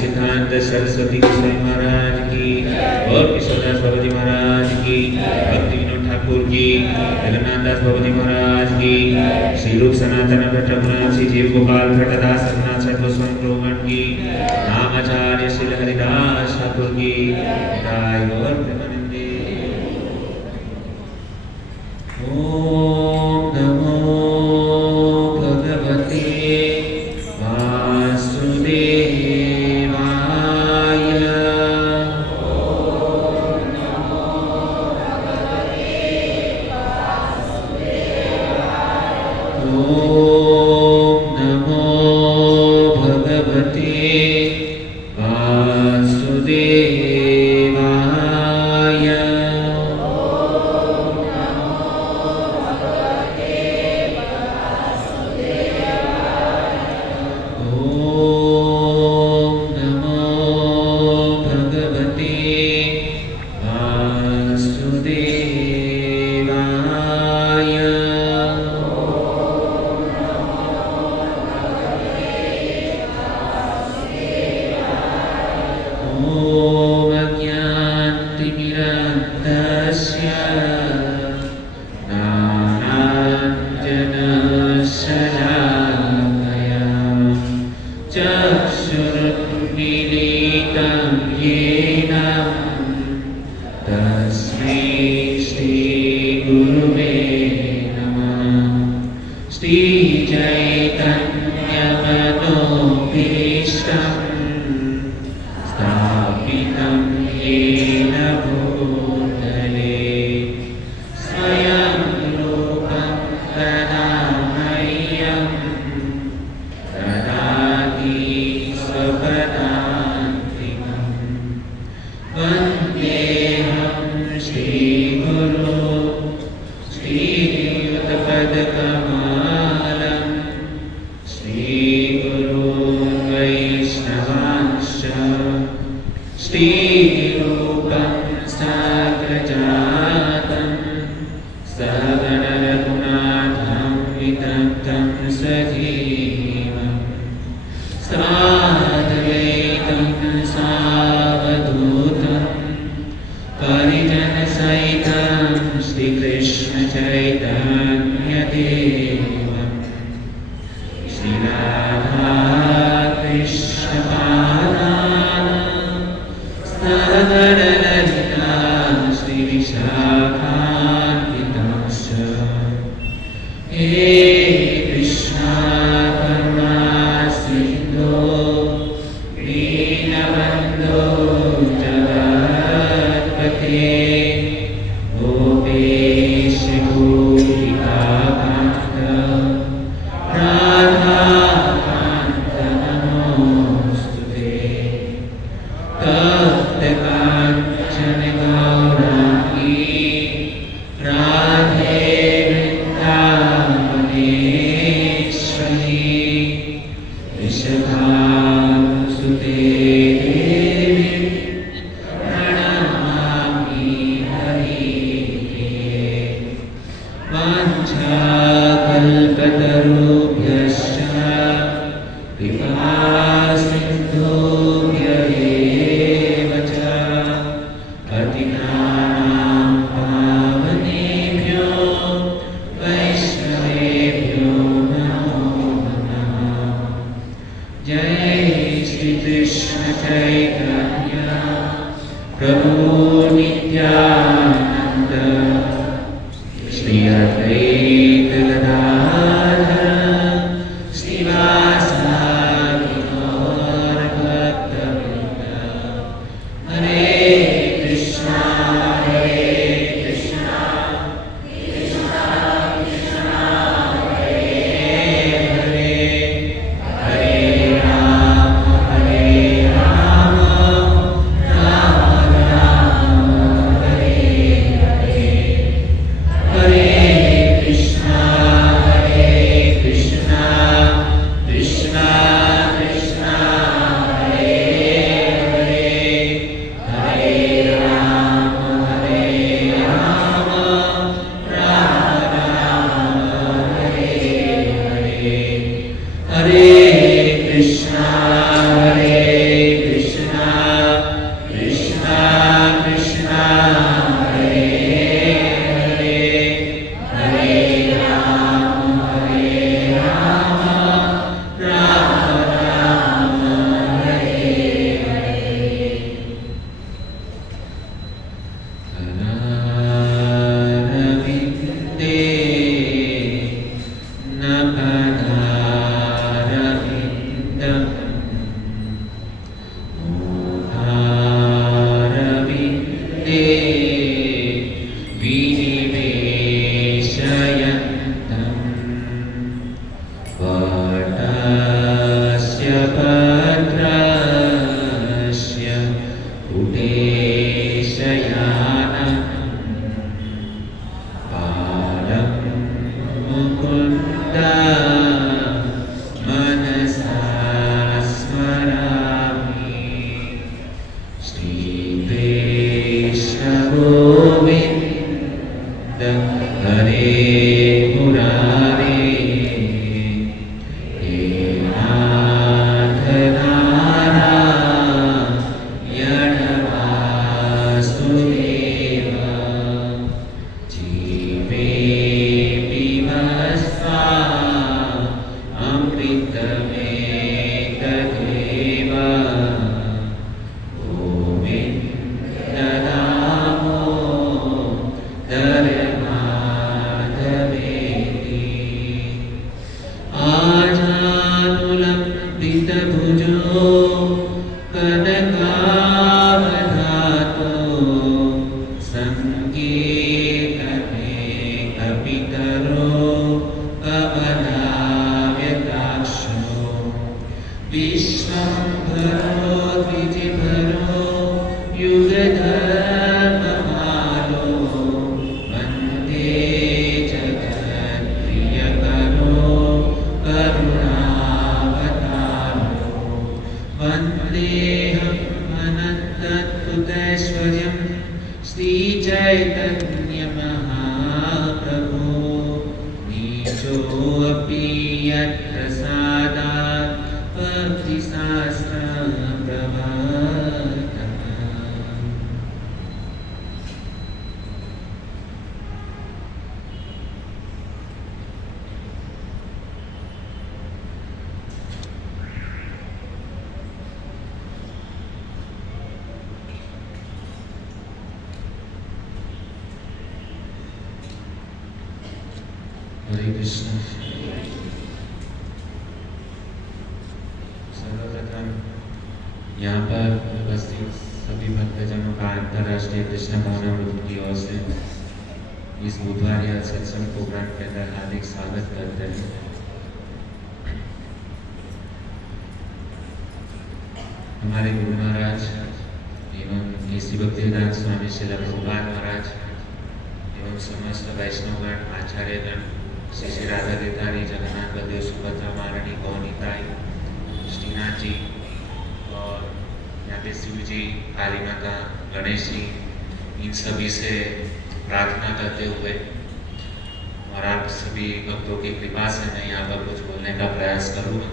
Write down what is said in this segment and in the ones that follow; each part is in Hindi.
सिद्धांत सरस्वती गोस्वामी महाराज की और किशोरदास बाबा जी महाराज की, भक्ति विनोद ठाकुर की, जगन्नाथ दास बाबा जी महाराज की, श्री रूप सनातन भट्ट रघुनाथ श्री जीव गोपाल भट्टदास रघुनाथ सर गोस्वामी प्रभुगण की, नामाचार्य श्री हरिदास ठाकुर की, जय गौर प्रेमानंदे। ओम नमो भगवते Krishna भुजो कनकावधातो संकीर्तने कपितरो कमलाव्यताक्षो विश्वम्भरो द्विजभरो युगधर्ममालो वन्दे जगत्प्रियकरो करुणावतारो वन्देऽहम् अनन्ततुतैश्वर्यं श्रीचैतन्यमहाप्रभो नीचोऽपि यत्प्रसादात् भक्तिशास्त्रप्रवर्तकः। हरे कृष्ण। सर्वप्रथम यहाँ पर उपस्थित सभी भक्तजनों का अंतर्राष्ट्रीय कृष्ण भावना ग्रुप की ओर से इस बुधवार या सत्संग प्रोग्राम के अंदर हार्दिक स्वागत करते हैं। हमारे गुरु महाराज एवं एसी भक्तिवेदांत स्वामी श्रील प्रभुपाद महाराज एवं समस्त वैष्णवगण आचार्यगण श्री श्री राधा देतानी जगन्नाथ बलदेव सुभद्रा महारानी गौनीताई श्रीनाथ जी और यहाँ पे शिव जी काली माता गणेश जी इन सभी से प्रार्थना करते हुए और आप सभी भक्तों की कृपा से मैं यहाँ पर कुछ बोलने का प्रयास करूँगा।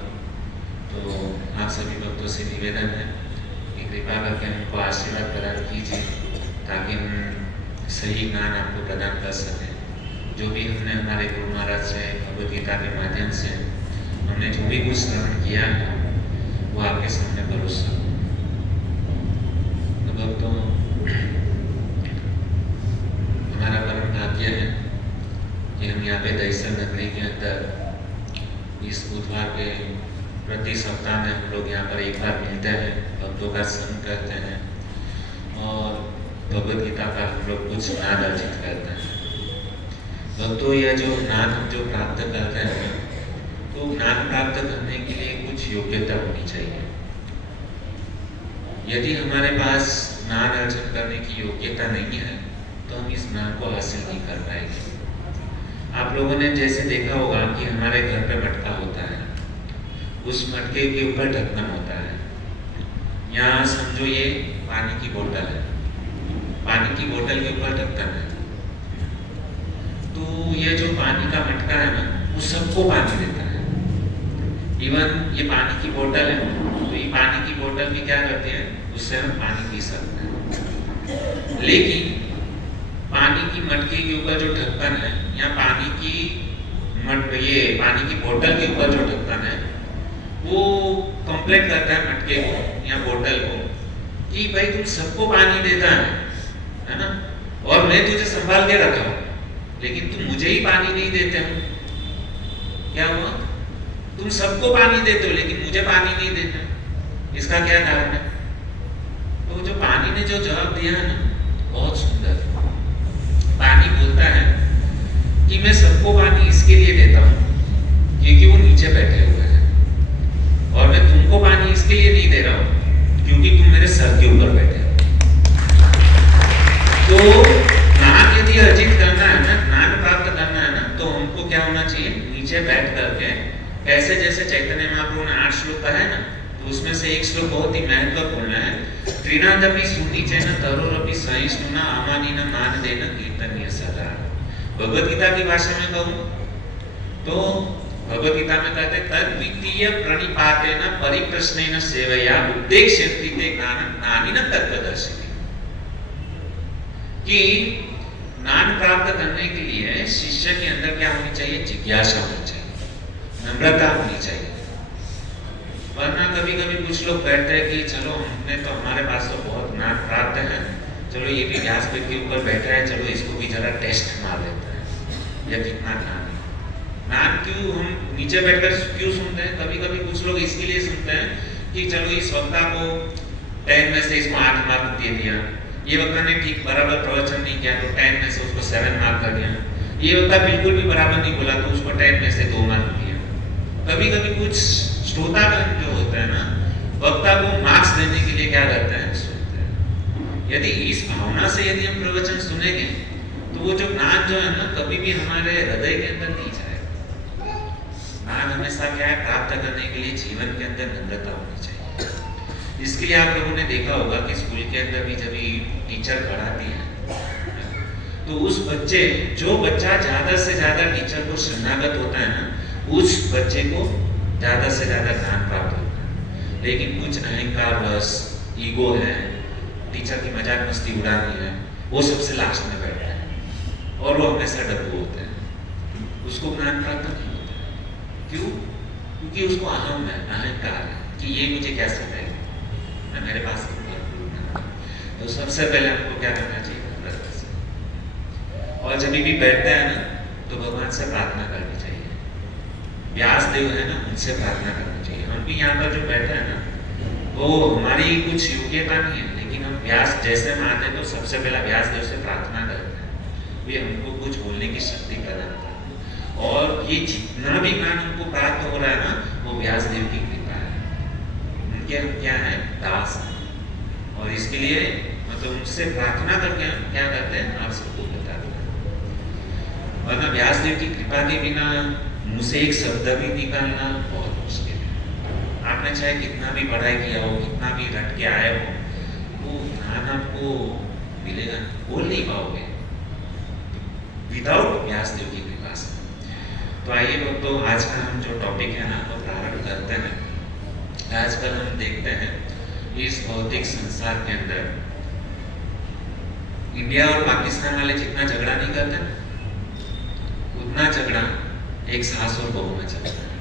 तो आप सभी भक्तों से निवेदन है कि कृपा करके उनको आशीर्वाद प्रदान कीजिए ताकि हम सही ज्ञान आपको प्रदान कर सकें। जो भी हमने हमारे गुरु महाराज से भगवद गीता के माध्यम से हमने जो भी कुछ श्रवण किया है वो आपके सामने परोस सकूं। तो भक्तों, हमारा परम भाग्य है कि हम यहाँ पे दहिसर नगरी के अंदर इस बुधवार के प्रति सप्ताह में हम लोग यहाँ पर एक बार मिलते हैं, भक्तों का संग करते हैं और भगवद गीता का हम लोग कुछ ज्ञान अर्जित करते हैं। भक्तों, यह जो ज्ञान हम जो प्राप्त करते हैं तो ज्ञान प्राप्त करने के लिए कुछ योग्यता होनी चाहिए। यदि हमारे पास ज्ञान अर्जन करने की योग्यता नहीं है तो हम इस ज्ञान को हासिल नहीं कर पाएंगे। आप लोगों ने जैसे देखा होगा कि हमारे घर पे मटका होता है, उस मटके के ऊपर ढक्कन होता है। यहाँ समझो ये पानी की बोतल है, पानी की बोतल के ऊपर ढक्कन है। तो ये जो पानी का मटका है ना, वो सबको पानी देता है। इवन ये पानी की बोतल है, तो ये पानी की बोतल भी क्या करती है, उससे हम पानी पी सकते हैं। लेकिन पानी की मटके के ऊपर जो ढक्कन है या पानी की बोतल के ऊपर जो ढक्कन है वो कंप्लेंट करता है मटके को या बोतल को कि भाई तुम सबको पानी देता है ना, और मैं तुझे संभाल के रखा हूं, लेकिन तुम मुझे ही पानी नहीं देते हो। क्या हुआ? तुम सबको पानी देते हो लेकिन मुझे पानी नहीं देते। इसका क्या कारण है? तो जो पानी ने जो जवाब दिया है ना, बहुत सुंदर। पानी बोलता है कि मैं सबको पानी इसके लिए देता हूं क्योंकि वो नीचे बैठे हुए हैं, और मैं तुमको पानी इसके लिए नहीं दे रहा हूं क्योंकि तुम मेरे सर के ऊपर बैठे हो। तो ज्ञान यदि अर्जित करना है ना, ज्ञान प्राप्त करना है ना, तो हमको क्या होना चाहिए? नीचे बैठ करके, कैसे जैसे चैतन्य महाप्रभु ने 8 श्लोक कहा है ना, तो उसमें से एक श्लोक बहुत ही महत्वपूर्ण है। त्रिनादपि सुनिचैन तरोरपि सहिष्णुना अमानिना मान देना कीर्तनीय सदा। भगवद गीता की भाषा में कहूं तो भगवद गीता में कहते तद्वितीय प्रणिपातेन परिप्रश्नेन सेवया उद्देश्यन्ति ते ज्ञानं ज्ञानिन तत्त्वदर्शिनि। कि ज्ञान प्राप्त करने के लिए शिष्य के अंदर क्या होनी चाहिए? जिज्ञासा होनी चाहिए, नम्रता होनी चाहिए। वरना कभी कभी कुछ लोग कहते हैं कि चलो हमने तो, हमारे पास तो बहुत ज्ञान प्राप्त है, चलो ये भी व्यासपीठ के ऊपर बैठा है, चलो इसको भी जरा टेस्ट मार लेते हैं, यह कितना ज्ञान है। नाम क्यों हम नीचे बैठकर क्यों सुनते हैं? कभी कभी कुछ लोग इसके लिए सुनते हैं कि चलो इस वक्ता को 10 में से इसको 8 मार्क दे दिया, ये वक्ता ने ठीक बराबर प्रवचन नहीं किया तो 10 में से उसको 7 मार्क कर दिया, ये वक्ता बिल्कुल भी बराबर नहीं बोला तो उसको 10 में से 2 मार्क दिया। कभी कभी कुछ श्रोतागण जो होता है ना, वक्ता को मार्क्स देने के लिए क्या करते हैं, सुनते हैं। यदि इस भावना से यदि हम प्रवचन सुनेंगे तो वो जो ज्ञान जो है ना, कभी भी हमारे हृदय के अंदर नहीं जाएगा। ज्ञान हमेशा क्या है, प्राप्त करने के लिए जीवन के अंदर नम्रता होनी चाहिए। इसके लिए आप लोगों ने देखा होगा कि स्कूल के अंदर भी जब टीचर पढ़ाती है तो उस बच्चे, जो बच्चा ज्यादा से ज्यादा टीचर को शरणागत होता है ना, उस बच्चे को ज्यादा से ज्यादा ज्ञान प्राप्त होता है। लेकिन कुछ अहंकार बस ईगो है, टीचर की मजाक मस्ती उड़ानी है, वो सबसे लास्ट में बैठा है और वो हमेशा डब्बू होते हैं, उसको ज्ञान प्राप्त नहीं होता है। क्यों? क्योंकि उसको अहम है, अहंकार है कि ये मुझे क्या सिखाएगा, मेरे पास तो सबसे पहले हमको क्या करना चाहिए, और जब भी बैठते हैं ना तो भगवान से प्रार्थना करनी चाहिए। व्यास देव है ना, उनसे प्रार्थना करनी चाहिए। हम भी यहाँ पर जो बैठे हैं ना, वो हमारी कुछ योग्यता नहीं है, लेकिन हम व्यास जैसे हम आते हैं तो सबसे पहला व्यास देव से प्रार्थना करते हैं, वे हमको कुछ बोलने की शक्ति प्रदान करते हैं। और ये जितना भी ज्ञान हमको प्राप्त हो रहा है ना, वो व्यास देव की कृपा है। उनके हम क्या है, दास हैं, और इसके लिए मतलब उनसे प्रार्थना करके हम क्या करते हैं, आप सबको बताते हैं। वरना व्यास देव की कृपा के बिना मुंह से एक शब्द भी निकालना बहुत मुश्किल है। आपने चाहे कितना भी पढ़ाई किया हो, कितना भी रट के आए हो, वो ज्ञान आपको मिलेगा, बोल नहीं पाओगे विदाउट व्यास देव की कृपा से। तो आइए दोस्तों, आज का हम जो टॉपिक है ना, वो प्रारंभ करते हैं। आजकल हम देखते हैं इस भौतिक संसार के अंदर इंडिया और पाकिस्तान वाले जितना झगड़ा नहीं करते, उतना झगड़ा एक सास और बहू में चलता है।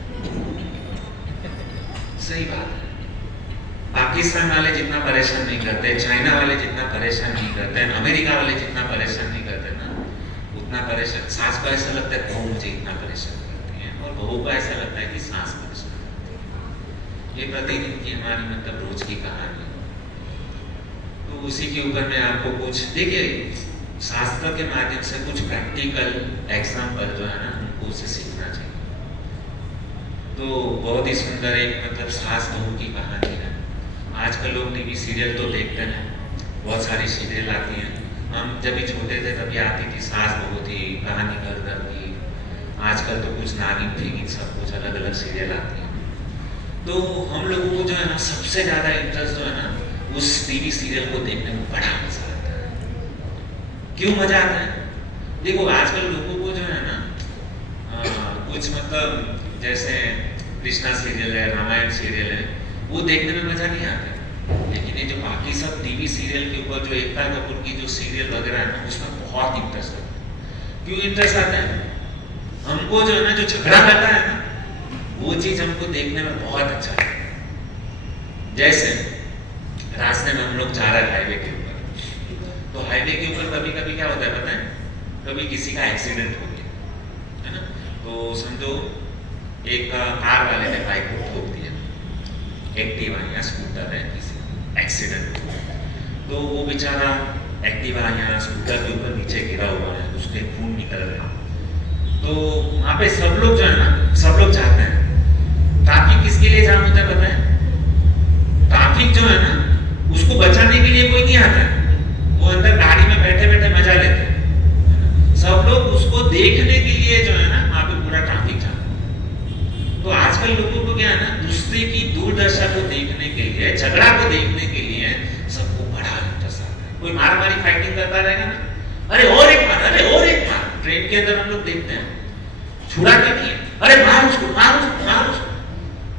सही बात है। पाकिस्तान वाले जितना परेशान नहीं करते, चाइना वाले जितना परेशान नहीं करते, अमेरिका वाले जितना परेशान नहीं करते ना, उतना परेशान सास को ऐसा लगता है बहू मुझे इतना परेशान करती है, और बहू को ऐसा लगता है कि सास परेशान करती है। ये प्रतिदिन की हमारी मतलब रोज की कहानी। तो उसी के ऊपर मैं आपको कुछ, देखिए शास्त्र के माध्यम से कुछ प्रैक्टिकल एग्जाम्पल जो है ना, हमको उसे सीखना चाहिए। तो बहुत ही सुंदर एक मतलब सास बहू की कहानी है। आजकल लोग टीवी सीरियल तो देखते हैं, बहुत सारी सीरियल आती हैं। हम जब भी छोटे थे तभी आती थी, सास बहू थी, कहानी घर घर की। आजकल तो कुछ नागिन फिगिन सब कुछ अलग अलग सीरियल आती हैं। तो हम लोगों को जो है ना, सबसे ज़्यादा इंटरेस्ट जो है ना, उस टीवी सीरियल को देखने में बड़ा मजा आता है। क्यों मजा आता है? देखो आजकल लोगों को जो है ना, कुछ मतलब जैसे कृष्णा सीरियल है, रामायण सीरियल है, वो देखने में मजा नहीं आता। लेकिन ये जो बाकी सब टीवी सीरियल के ऊपर जो एकता कपूर की जो सीरियल वगैरह है ना, उसमें बहुत इंटरेस्ट आता है। क्यों इंटरेस्ट आता है? हमको जो है ना, जो झगड़ा करता है ना, वो चीज हमको देखने में बहुत अच्छा लगता है। जैसे रास्ते में हम लोग जा रहे हैं हाईवे के ऊपर, तो हाईवे के ऊपर कभी कभी क्या होता है पता है, कभी किसी का एक्सीडेंट हो गया है ना, तो समझो एक कार वाले ने बाइक को ठोक दिया, एक्टिवा या स्कूटर है, किसी एक्सीडेंट हो गया, तो वो बेचारा एक्टिवा या स्कूटर के ऊपर नीचे गिरा हुआ है, उसके खून निकल रहे हैं। तो वहाँ पे सब लोग जो है ना, सब लोग जाते हैं। ट्रैफिक किसके लिए जाम होता है पता है? ट्रैफिक जो है ना, उसको बचाने के लिए कोई नहीं आता है, वो अंदर गाड़ी में बैठे बैठे मजा लेते हैं। सब लोग उसको देखने के लिए जो है ना, वहाँ पे पूरा ट्रैफिक जाम। तो आजकल लोगों को क्या है ना, दूसरे की दुर्दशा को देखने के लिए, झगड़ा को देखने के लिए सबको बड़ा इंटरेस्ट आता है। कोई मार मारी फाइटिंग करता रहेगा ना, अरे और एक मार, अरे और एक मार। ट्रेन के अंदर हम लोग देखते हैं, छुड़ाते नहीं है, अरे मार उसको, मार उसको, मार उसको।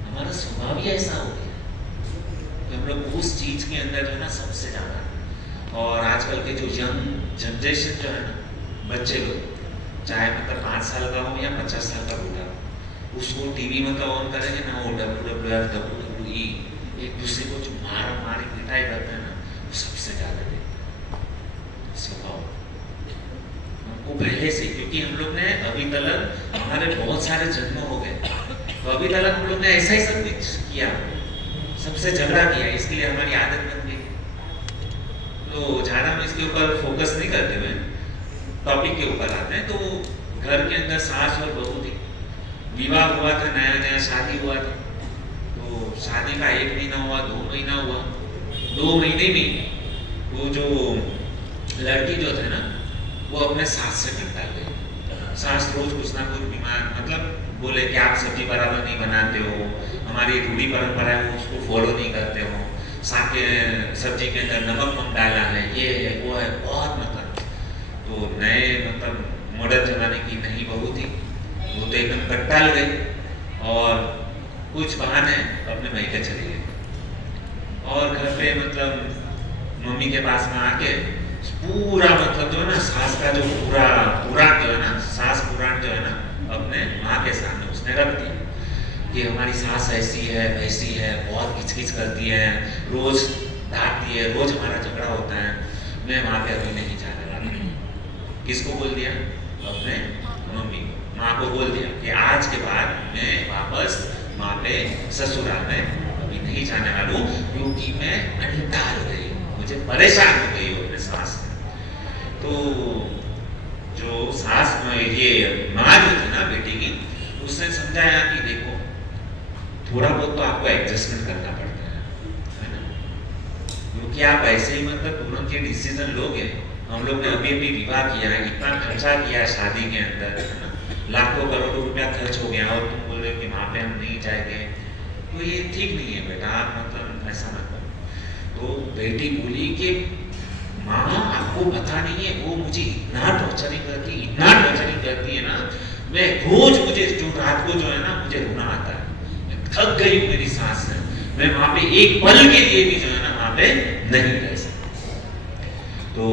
हमारा स्वभाव ही ऐसा हो गया, हम लोग उस चीज के अंदर जो है ना सबसे ज्यादा। और आजकल के जो यंग जनरेशन जो है ना, बच्चे लोग, चाहे मतलब 5 साल का हो या 50 साल का बूढ़ा, उसको टीवी मतलब ऑन करेंगे ना, वो WWE एक दूसरे को जो मार मारी पिटाई करते हैं ना, वो सबसे ज्यादा देखते हैं। स्वभाव हमको पहले से, क्योंकि हम लोग ने अभी तक हमारे बहुत सारे जन्म हो गए, तो अभी तक हम लोग ने ऐसा ही सब कुछ किया, सबसे झगड़ा किया, इसके लिए हमारी आदत बन गई। तो ज़्यादा हम इसके ऊपर फोकस नहीं करते हुए टॉपिक के ऊपर आते हैं। तो घर के अंदर सास और बहू थी, विवाह हुआ था, नया नया शादी हुआ था। तो शादी का 1 महीना हुआ, 2 महीना हुआ, 2 महीने में वो जो लड़की जो थे ना, वो अपने सास से टकरा गई। सास रोज कुछ ना कुछ बीमार, मतलब बोले कि आप सब्जी बराबर नहीं बनाते हो, हमारी रूढ़ी परंपरा है उसको फॉलो नहीं करते हो, साग के सब्जी के अंदर नमक कम डाला है, ये है वो है, बहुत मतलब। तो नए मतलब मॉडर्न जमाने की नई बहू थी, वो तो एकदम कट्टाल गई और कुछ बहाने अपने मायके चली गई। और घर पे मतलब मम्मी के पास में आके पूरा मतलब जो है ना सास का जो पूरा पुराण जो है ना, सास पुराण जो है ना, अपने माँ के सामने उसने रख दिया कि हमारी सास ऐसी है वैसी है, बहुत खिचखिच करती है, रोज डांटती है, रोज हमारा झगड़ा होता है, मैं वहाँ पे अभी नहीं जाने वाला। किसको बोल दिया? अपने मम्मी को, माँ को बोल दिया कि आज के बाद मैं वापस वहाँ पे ससुराल में अभी नहीं जाने वाला हूँ, क्योंकि मैं अंटा हो गई, मुझे परेशान हो गई हूँ अपने सास से। तो जो सास ये माँ जो थी ना बेटी की, उसने समझाया कि देखो थोड़ा बहुत तो आपको एडजस्टमेंट करना पड़ता है ना, क्योंकि आप ऐसे ही मतलब तुरंत ये डिसीजन लोगे। हम लोग ने अभी अभी विवाह किया है, इतना खर्चा किया है शादी के अंदर, है ना, लाखों करोड़ों रुपया खर्च हो गया, और तुम बोल रहे हो कि वहाँ पे हम नहीं जाएंगे, तो ये ठीक नहीं है बेटा, आप मतलब ऐसा मत करो। तो बेटी बोली कि माँ आपको पता नहीं है, वो मुझे इतना टॉर्चरिंग करती है ना, मैं रोज मुझे जो रात को जो है ना मुझे रोना आता है, मैं थक गई हूँ मेरी सांस से, मैं वहाँ पे एक पल के लिए भी जो है ना वहाँ पे नहीं रह सकती। तो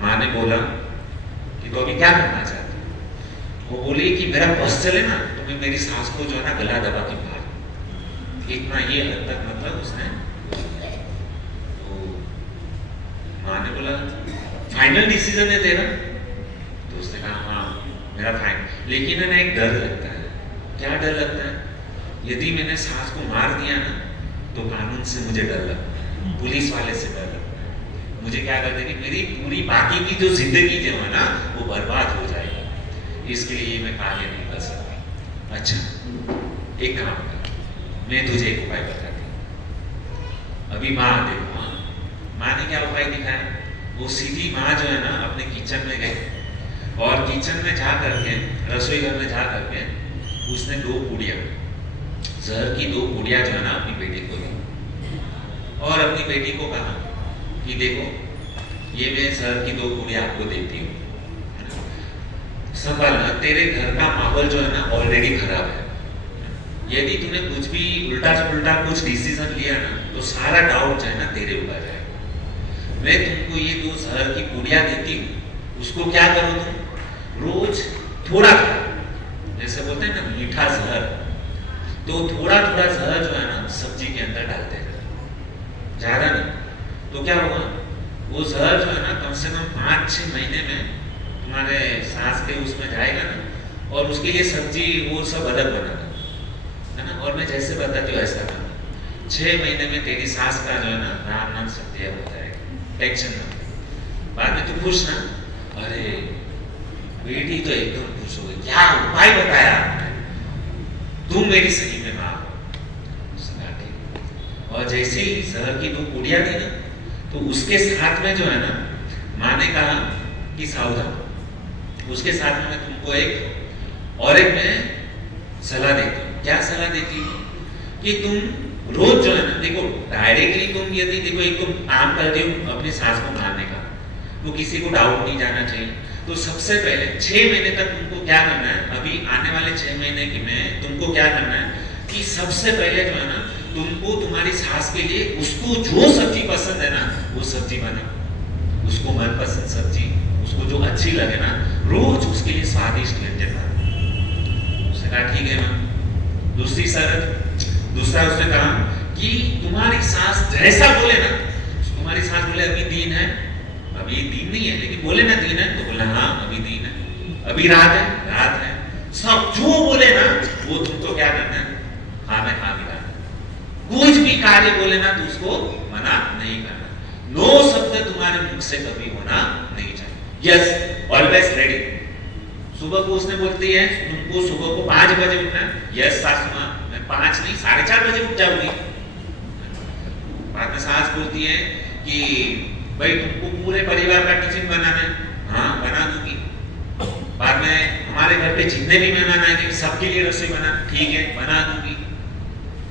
माँ ने बोला कि तो अभी क्या करना चाहती हो? वो बोली कि मेरा बस चले ना तो मैं मेरी सांस को जो है ना गला दबा के मार, इतना ये हद तक मतलब उसने। माँ ने बोला फाइनल डिसीजन है तेरा? तो उसने कहा हाँ मेरा फाइनल, लेकिन है ना एक डर लगता है। क्या डर लगता है? यदि मैंने सास को मार दिया ना तो कानून से मुझे डर लगता है, पुलिस वाले से डर लगता है, मुझे क्या कर देंगे, मेरी पूरी बाकी की जो जिंदगी जो है ना वो बर्बाद हो जाएगी, इसके लिए मैं कार्य नहीं कर सकती। अच्छा एक काम कर, मैं तुझे एक उपाय बताती हूँ। अभी माँ देखो, माँ ने क्या उपाय दिखाया? वो सीधी माँ जो है ना अपने किचन में गई और किचन में जा करके, रसोई घर में जा करके उसने 2 पूड़ियाँ, जहर की 2 पूड़ियाँ जो है ना अपनी बेटी को दी और अपनी बेटी को कहा कि देखो ये मैं जहर की 2 पूड़ियाँ आपको देती हूँ, संभालना, तेरे घर का माहौल जो है ना ऑलरेडी खराब है, यदि तूने कुछ भी उल्टा सुल्टा कुछ डिसीजन लिया ना तो सारा डाउट जो है ना तेरे ऊपर है। मैं तुमको ये 2 जहर की पूड़ियाँ देती हूँ, उसको क्या करो तुम, रोज थोड़ा थोड़ा, जैसे बोलते हैं ना मीठा जहर, तो थोड़ा थोड़ा जहर जो है ना सब्जी के अंदर डालते हैं, ज़्यादा नहीं। तो क्या होगा, वो जहर जो है ना कम से कम 5-6 महीने में तुम्हारे सांस के उसमें जाएगा ना, और उसके लिए सब्जी वो सब अलग बनाना है ना, और मैं जैसे बताती हूँ ऐसा करना, 6 महीने में तेरी सांस का जो है ना राम नाम सत्य हो जाएगा, टेंशन ना। बाद में तू खुश ना, अरे बेटी तो एकदम खुश हो गई, क्या उपाय बताया आपने, तुम मेरी सही में माँ हो। और जैसे ही जहर की 2 पूड़ियाँ दी ना तो उसके साथ में जो है ना माँ ने कहा कि सावधान, उसके साथ में मैं तुमको एक और एक मैं सलाह देती हूँ। क्या सलाह देती हूँ कि तुम रोज जो है ना, देखो डायरेक्टली तुम यदि देखो एक तुम काम कर रहे हो अपनी सांस को मारने का, तो किसी को डाउट नहीं जाना चाहिए। तो सबसे पहले 6 महीने तक तुमको क्या करना है, अभी आने वाले 6 महीने की में तुमको क्या करना है कि सबसे पहले जो है ना तुमको तुम्हारी सांस के लिए उसको जो सब्जी पसंद है ना वो सब्जी बना, उसको मनपसंद सब्जी, उसको जो अच्छी लगे ना रोज उसके लिए स्वादिष्ट व्यंजन बना। उसने कहा ठीक है ना। दूसरी शर्त, दूसरा उसने कहा कि तुम्हारी सांस जैसा बोले ना, तुम्हारी सांस बोले अभी दिन है, अभी दिन नहीं है लेकिन बोले ना दिन है, तो बोला हाँ अभी दिन है, अभी रात है, रात है, सब जो बोले ना वो तुमको क्या करना है, हाँ में हाँ मिलाना। कुछ भी कार्य बोले ना तो उसको मना नहीं करना। नो शब्द तुम्हारे मुख से कभी होना नहीं चाहिए। Yes, always ready. सुबह को उसने बोलती है तुमको सुबह को 5 बजे उठना है। यस सासू माँ, मैं 5 नहीं 4:30 बजे उठ जाऊंगी। बाद में सास बोलती है कि भाई तुमको पूरे परिवार का टिफिन बनाना है। हाँ बना दूंगी। बाद में हमारे घर पे जितने भी मेहमान आएंगे सबके लिए रसोई बना, ठीक है बना दूंगी।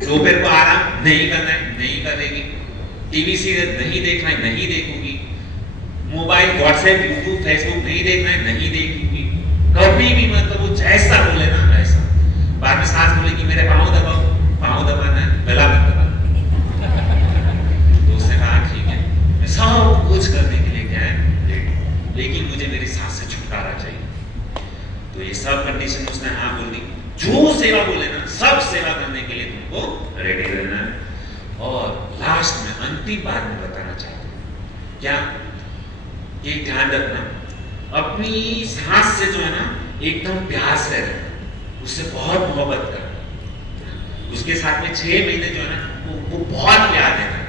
दोपहर को आराम नहीं करना है, नहीं करेगी। टीवी सीरियल नहीं देखना है, नहीं देखूंगी। मोबाइल व्हाट्सएप यूट्यूब फेसबुक नहीं देखना है, नहीं देखूंगी। कभी भी मतलब वो जैसा बोले ना वैसा। बाद में सास बोलेगी मेरे पाँव दबाओ, पाँव दबाना है, गला मत दबाना। तो उसने कहा ठीक है, मैं सब कुछ करने के लिए क्या है रेडी, लेकिन मुझे मेरी सास से छुटकारा चाहिए। तो ये सब कंडीशन उसने हाँ बोल दी। जो सेवा बोले ना सब सेवा करने के लिए तुमको रेडी रहना है। और लास्ट में अंतिम बात में बताना चाहता हूं क्या, ये ध्यान रखना, अपनी सास से जो है ना एकदम प्यार से रहना, उससे बहुत मोहब्बत करना। उसके साथ में 6 महीने जो है ना वो बहुत प्यार देना।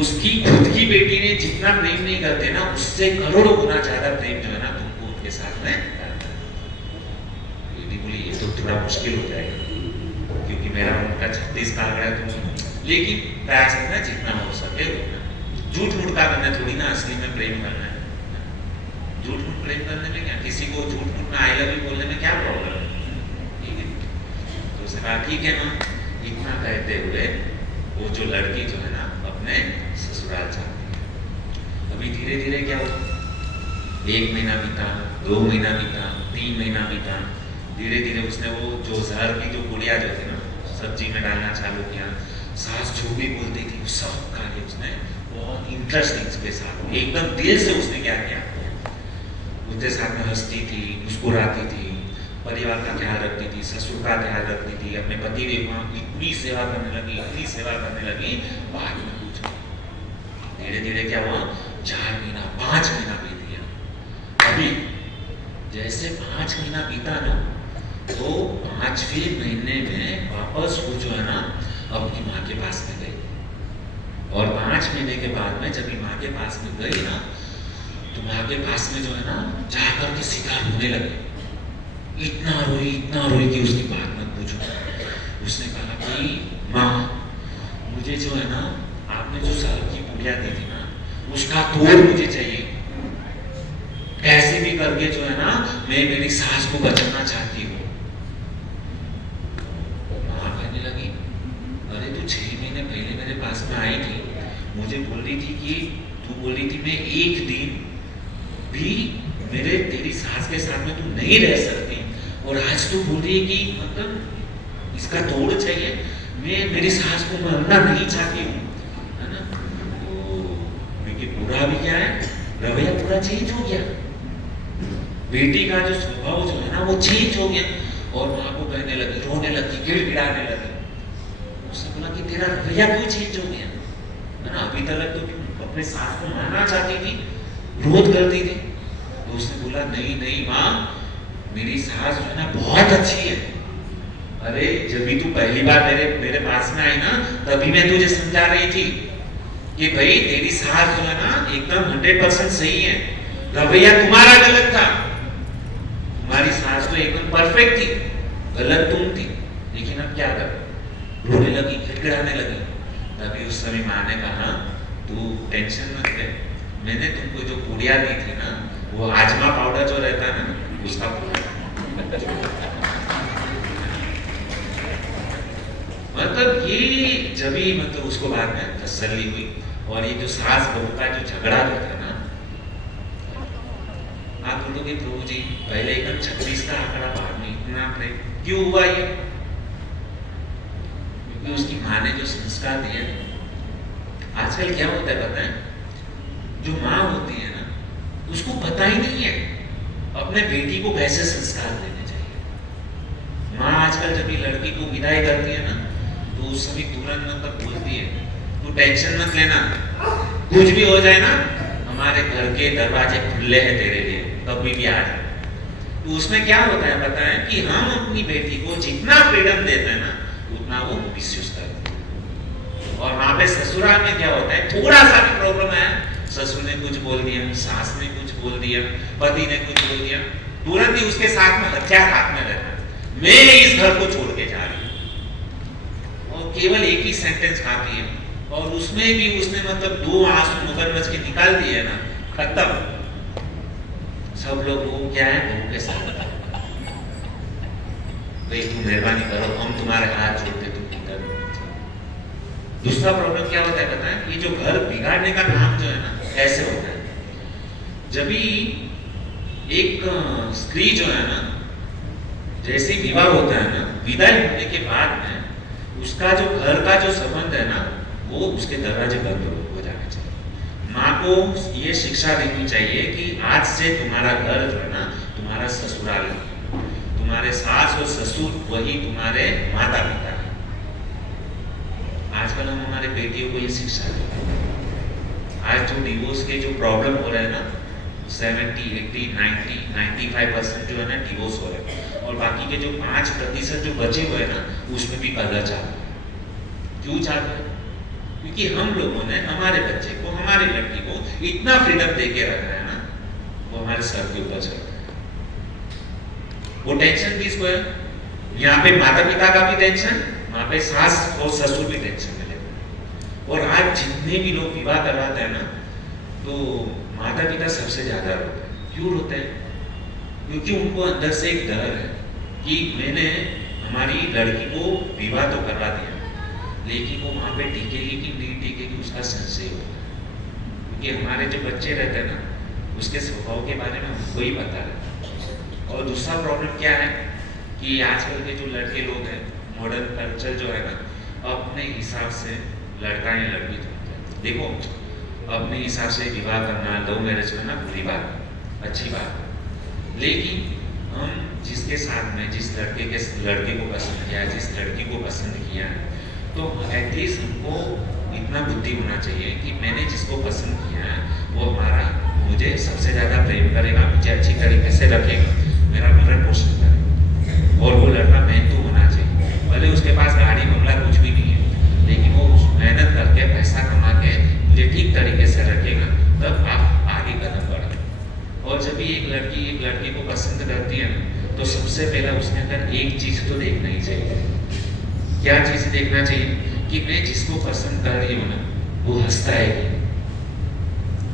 उसकी खुद की बेटी ने जितना प्रेम नहीं करते ना उससे करोड़ों गुना ज्यादा प्रेम जो है ना तुमको उनके साथ में करना। बेटी बोली ये तो थोड़ा मुश्किल हो जाएगा क्योंकि मेरा उनका 36 का आंकड़ा है, तो लेकिन प्रयास करना जितना हो सके उतना। झूठ मूठ का करना थोड़ी ना असली में प्रेम करना है। झूठ मूठ प्रेम करने में क्या, किसी को झूठ मूठ में आई लव यू बोलने में क्या प्रॉब्लम है, ठीक है। तो उसने कहा ठीक है ना। इतना कहते हुए वो जो लड़की जो है ना अपने ससुराल जाती है। अभी धीरे धीरे क्या हुआ, 1 महीना बीता, 2 महीना बीता, 3 महीना बीता। धीरे धीरे उसने वो जो जहर की जो गुड़िया जो थी ना सब्जी में डालना चालू किया। सास जो भी बोलती थी वो सब कार्य उसने बहुत इंटरेस्टिंग के साथ एकदम दिल से उसने क्या किया, उसके साथ में हंसती थी, मुस्कुराती थी, परिवार का ख्याल रखती थी, ससुर का ख्याल रखती थी, अपने पति देव की इतनी सेवा करने लगी, इतनी सेवा करने लगी। बाद में कुछ धीरे धीरे क्या हुआ, 4 महीना 5 महीना बीत गया। अभी जैसे 5 महीना बीता ना तो 5वें महीने में वापस वो जो है ना अपनी माँ के पास में गई। और 5 महीने के बाद में जब माँ के पास में गई ना तो माँ के पास में जो है ना जाकर के सीधा रोने लगे। इतना रोई कि उसकी बात मत पूछो। उसने कहा कि माँ मुझे जो है ना आपने जो साल की गुड़िया दी थी ना उसका तोड़ मुझे चाहिए। कैसे भी करके जो है ना मैं मेरी सास को बचाना चाहती हूँ। माँ कहने लगी अरे तू 6 महीने पहले मेरे पास में आई थी, मुझे बोल रही थी कि तू बोल रही थी मैं एक दिन भी तेरी सास के साथ में तू नहीं रह सकती, और आज तू बोल रही है कि मतलब इसका तोड़ चाहिए। मैं मेरी सास को मरना नहीं चाहती हूँ, है ना। तो लेकिन पूरा भी क्या है, रवैया पूरा चेंज हो गया। बेटी का जो स्वभाव जो है ना वो चेंज हो गया। और माँ को कहने लगी, रोने लगी, गिड़गिड़ाने लगी। उसने बोला कि तेरा रवैया क्यों चेंज हो गया, है ना। अभी तक तो अपने सास को मारना चाहती थी, विरोध करती थी। तो उसने बोला नहीं नहीं माँ, मेरी सास जो है ना बहुत अच्छी है। अरे जब भी तू पहली बार मेरे पास में आई ना तभी मैं तुझे समझा रही थी कि भाई तेरी सास जो है ना एकदम 100% सही है, रवैया तुम्हारा गलत था। तुम्हारी सास तो एकदम परफेक्ट थी, गलत तुम थी। लेकिन अब क्या कर, रोने लगी, गिड़गिड़ाने लगी। तभी उस समय माँ ने कहा तू टेंशन मत ले, मैंने तुमको जो गुड़िया दी थी ना वो आजमा पाउडर जो रहता है ना उसका मतलब ये जब ही मतलब उसको बाद में तसल्ली हुई। और ये जो सास बहू का जो झगड़ा जो था ना, आप बोलोगे प्रभु जी पहले एकदम 36 का आंकड़ा, बाद में इतना प्रेम क्यों हुआ ये? क्योंकि उसकी माँ ने जो संस्कार दिए। आजकल क्या होता है पता है, जो माँ होती है ना उसको पता ही नहीं है अपने बेटी को कैसे संस्कार देने चाहिए। माँ आजकल जब ये लड़की को विदाई करती है ना तो उस समय तुरंत मतलब बोलती है तू टेंशन मत लेना, कुछ भी हो जाए ना हमारे घर के दरवाजे खुले हैं तेरे लिए, कभी भी आ जा। तो उसमें क्या होता है पता है कि हम अपनी बेटी को जितना फ्रीडम देते हैं ना उतना वो मिसयूज करते हैं। और वहां पे ससुराल में क्या होता है, थोड़ा सा भी प्रॉब्लम है, ससुर ने कुछ बोल दिया, सास ने कुछ बोल दिया, पति ने कुछ बोल दिया, तुरंत ही उसके साथ में हथियार हाथ में रहता है, मैं इस घर को छोड़ के जा रही हूँ। और केवल एक ही सेंटेंस खाती है और उसमें भी उसने मतलब 2 आंसू मुकदमस के निकाल दिए ना, खत्म। सब लोग वो क्या है, बहू के साथ भाई तुम मेहरबानी करो, हम तुम्हारे हाथ जोड़ते, तुम इधर। दूसरा प्रॉब्लम क्या होता है पता है, ये जो घर बिगाड़ने का काम जो है ना ऐसे होता है, जब भी एक स्त्री जो है ना जैसे विवाह होता है ना, विदाई होने के बाद में उसका जो घर का जो संबंध है ना वो उसके दरवाजे बंद हो जाने चाहिए। माँ को ये शिक्षा देनी चाहिए कि आज से तुम्हारा घर जो है ना तुम्हारा ससुराल है, तुम्हारे सास और ससुर वही तुम्हारे माता पिता है। आजकल हम हमारे बेटियों को ये शिक्षा देते हैं। आज जो डिवोर्स के जो प्रॉब्लम हो रहे हैं ना 70, 80, 90, 95% जो है ना डिवोर्स हो रहे हैं, और बाकी के जो 5% जो बचे हुए हैं ना उसमें भी कलह चाहते हैं। क्यों चाहते हैं? क्योंकि हम लोगों ने हमारे बच्चे को, हमारी लड़की को इतना फ्रीडम दे के रखा है ना, वो हमारे सर के ऊपर चल रहा है। वो टेंशन किसको है? यहाँ पे माता पिता का भी टेंशन, वहां पे सास और ससुर भी टेंशन में लेते हैं। और आज जितने भी लोग विवाह करवाते हैं ना तो माता पिता सबसे ज्यादा रोते हैं। क्यों रोते हैं? क्योंकि उनको अंदर से एक डर है कि मैंने हमारी लड़की को विवाह तो करवा दिया, लेकिन वो वहां पे टिकेगी कि नहीं टिकेगी उसका संशय होता है। क्योंकि हमारे जो बच्चे रहते हैं ना उसके स्वभाव के बारे में हमको ही पता है। और दूसरा प्रॉब्लम क्या है कि आजकल के जो लड़के लोग हैं, मॉडर्न कल्चर जो है ना, अपने हिसाब से लड़का या लड़की चुनते हैं। देखो अपने हिसाब से विवाह करना, लव मैरिज करना बुरी बात है, अच्छी बात है, लेकिन हम जिसके साथ में जिस लड़के को पसंद किया है, जिस लड़की को पसंद किया है, तो एटलीस्ट हमको इतना बुद्धि होना चाहिए कि मैंने जिसको पसंद किया है वो हमारा मुझे सबसे ज़्यादा प्रेम करेगा, मुझे अच्छी तरीके से रखेगा, मेरा भरण पोषण करेगा। और वो लड़का मेहनतू होना चाहिए, भले उसके पास गाड़ी बंगला कुछ भी नहीं है, लेकिन वो मेहनत करके पैसा कमा के मुझे ठीक तरीके से रखेगा, तब आप आगे कदम बढ़ो। और जब भी एक लड़की को पसंद करती है ना तो सबसे पहला उसके अंदर एक चीज़ तो देखना ही चाहिए। क्या चीज़ देखना चाहिए? कि मैं जिसको पसंद कर रही हूँ ना वो हंसता है कि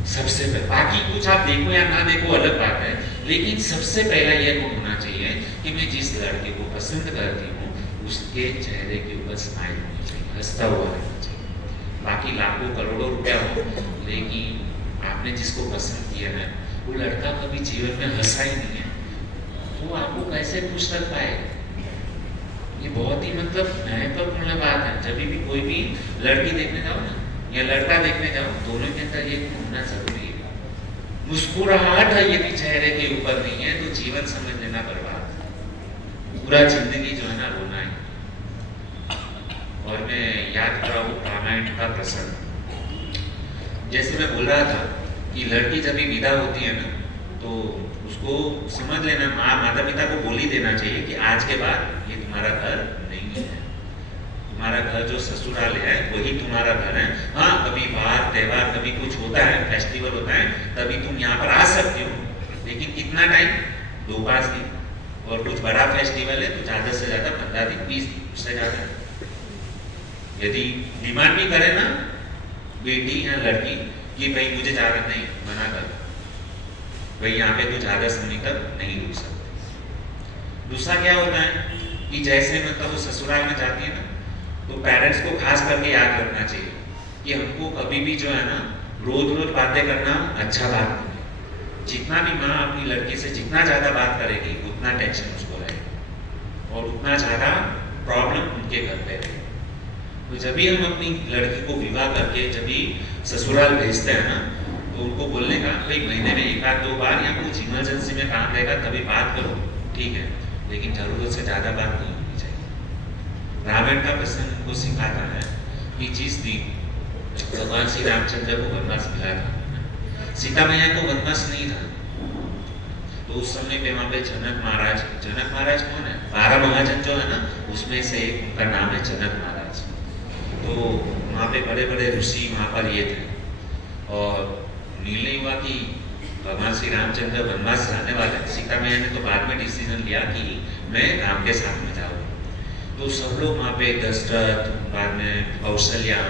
सबसे पहले। बाकी कुछ आप देखो या ना देखो अलग बात है, लेकिन सबसे पहला यह होना चाहिए कि मैं जिस लड़के को पसंद करती हूँ उसके चेहरे के ऊपर स्माइल होनी चाहिए, हंसता हुआ रहना चाहिए। बाकी लाखों करोड़ों रुपया हो, लेकिन आपने जिसको पसंद किया है वो लड़का कभी जीवन में हंसा ही नहीं है, वो आपको कैसे खुश रख पाएगा? ये बहुत ही मतलब महत्वपूर्ण बात है। जब भी कोई भी लड़की देखने जाओ ना या लड़का देखने जाओ, दोनों के अंदर ये होना जरूरी है। मुस्कुराहट है यदि चेहरे के ऊपर नहीं है तो जीवन समझ लेना बर्बाद, पूरा जिंदगी जो है ना रोना है। और मैं याद कर रहा हूँ रामायण का प्रसंग, जैसे मैं बोल रहा था कि लड़की जब भी विदा होती है ना तो उसको समझ लेना, माता पिता को बोल ही देना चाहिए कि आज के बाद ये तुम्हारा घर नहीं है, तुम्हारा घर जो ससुराल है वही तुम्हारा घर है। हाँ कभी बार त्योहार कभी कुछ होता है, फेस्टिवल होता है, तभी तुम यहाँ पर आ सकते हो, लेकिन कितना टाइम? 2-5 दिन, और कुछ बड़ा फेस्टिवल है तो ज़्यादा से ज़्यादा 15 दिन 20 दिन, उससे ज़्यादा। यदि डिमांड भी करे ना बेटी या लड़की कि भाई मुझे ज़्यादा नहीं, मना कर भाई यहाँ पे तो ज़्यादा समय तक नहीं रुक सकते। दूसरा क्या होता है कि जैसे मतलब वो ससुराल में जाती है ना तो पेरेंट्स को खास करके याद रखना चाहिए कि हमको कभी भी जो है ना रोज रोज बातें करना अच्छा बात नहीं है। जितना भी माँ अपनी लड़की से जितना ज़्यादा बात करेगी उतना टेंशन उसको रहेगा और उतना ज़्यादा प्रॉब्लम उनके घर पे रहेगी। तो जब भी हम अपनी लड़की को विवाह करके जब भी ससुराल भेजते हैं ना तो उनको बोलने का भाई महीने में 1-2 बार या कुछ इमरजेंसी में काम रहेगा तभी बात करो, ठीक है, लेकिन जरूरत से ज़्यादा बात नहीं होनी चाहिए। रामायण का प्रसंग उनको सिखाता है कि जिस दिन भगवान श्री रामचंद्र को वनवास मिला था, सीता मैया को वनवास नहीं था, तो उस समय पे वहाँ पे जनक महाराज कौन है? 12 महाजन जो है ना, उसमें से एक उनका नाम है जनक महाराज। तो वहाँ पे बड़े बड़े ऋषि वहाँ पर ये थे, और निर्णय हुआ कि भगवान श्री रामचंद्र वनवास जाने वाले। सीता मैया ने तो बाद में डिसीजन लिया कि मैं राम के साथ में जाऊँ। तो सब लोग वहाँ पे दशरथ, बाद में कौशल्या,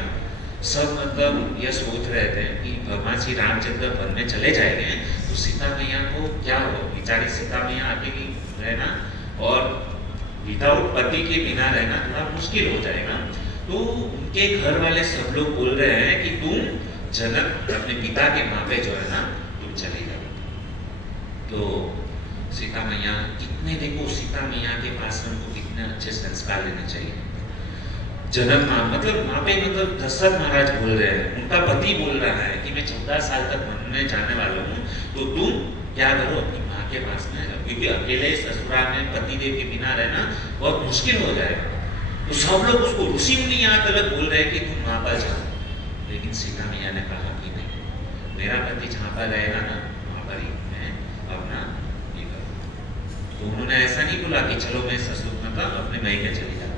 सब मतलब ये सोच रहे थे कि भगवान श्री रामचंद्र वन में चले जाएंगे तो सीता मैया को क्या हो, बेचारी सीता मैया अकेली रहना और विदाउट पति के बिना रहना थोड़ा मुश्किल हो जाएगा। तो उनके घर वाले सब लोग बोल रहे हैं कि तुम जनक अपने पिता के वहाँ पे जो है ना तुम चले जाओ। तो सीता मैया कितने, देखो सीता मैया के पास हमको कितने अच्छे संस्कार लेने चाहिए। जनक मतलब वहाँ पे मतलब दशरथ महाराज बोल रहे हैं, उनका पति बोल रहा है कि मैं 14 साल तक वन में जाने वाला हूँ, तो तुम क्या करो अपनी माँ के पास में, क्योंकि अकेले ससुराल में पति देव के बिना रहना बहुत मुश्किल हो जाएगा। तो सब लोग उसको ऋषि मुनि यहाँ तक बोल रहे हैं कि तुम वहाँ पर जाओ, लेकिन सीता मैया ने कहा कि नहीं, मेरा पति जहाँ पर रहेगा ना वहाँ पर ही मैं अपना ये करूँ। तो उन्होंने ऐसा नहीं बोला कि चलो मैं ससुर मतलब अपने मई के चली जाऊँ,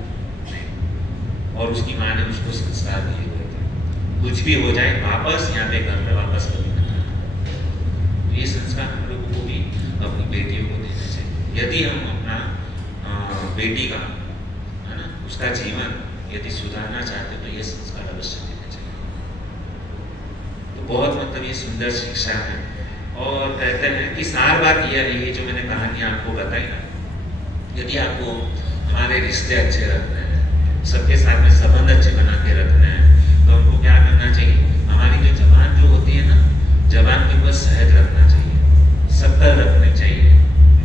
और उसकी माँ ने उसको संस्कार दिए हुए थे, कुछ भी हो जाए वापस यहाँ पे घर में वापस कभी न आना। तो ये संस्कार हम लोगों को भी अपनी बेटियों को देना चाहिए। यदि हम अपना बेटी का है ना उसका जीवन यदि सुधारना चाहते तो ये संस्कार अवश्य देना चाहिए। तो बहुत मतलब ये सुंदर शिक्षा है। और कहते हैं कि सार बात यह है, ये जो मैंने कहानी आपको बताई ना, यदि आपको हमारे रिश्ते अच्छे रखने हैं, सबके साथ में संबंध अच्छे बना के रखना है, तो हमको क्या करना चाहिए? हमारी जो जबान जो होती है ना, जबान के ऊपर सहज रखना चाहिए, शब्द रखने चाहिए,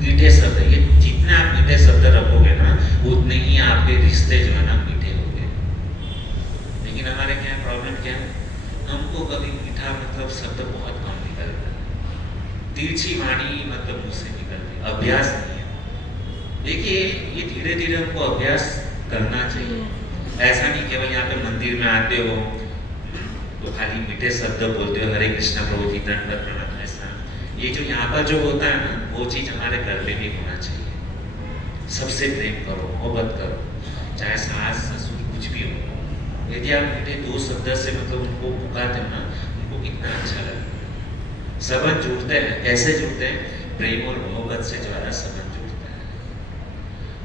मीठे शब्द। ये जितने आप मीठे शब्द रखोगे ना उतने ही आपके रिश्ते जो है ना मीठे होंगे। लेकिन हमारे क्या प्रॉब्लम क्या है, हमको कभी मीठा मतलब शब्द बहुत कम निकलता है, तिरछी वाणी मतलब मुझसे निकलती है, अभ्यास नहीं है। देखिए ये धीरे धीरे हमको अभ्यास करना चाहिए। ऐसा नहीं केवल यहाँ पे मंदिर में आते हो तो खाली मीठे शब्द बोलते हो, हरे कृष्णा प्रभु जी दंडवत प्रणाम, ऐसा। ये जो यहाँ पर जो होता है ना वो चीज हमारे घर में भी होना चाहिए। सबसे प्रेम करो, मोहब्बत करो, चाहे सास ससुर कुछ भी हो। यदि आप मीठे दो शब्द से मतलब उनको पुकारते हो ना, उनको कितना अच्छा लगता है। संबंध जुड़ते हैं, कैसे जुड़ते हैं? प्रेम और मोहब्बत से ज्यादा संबंध जुड़ता है।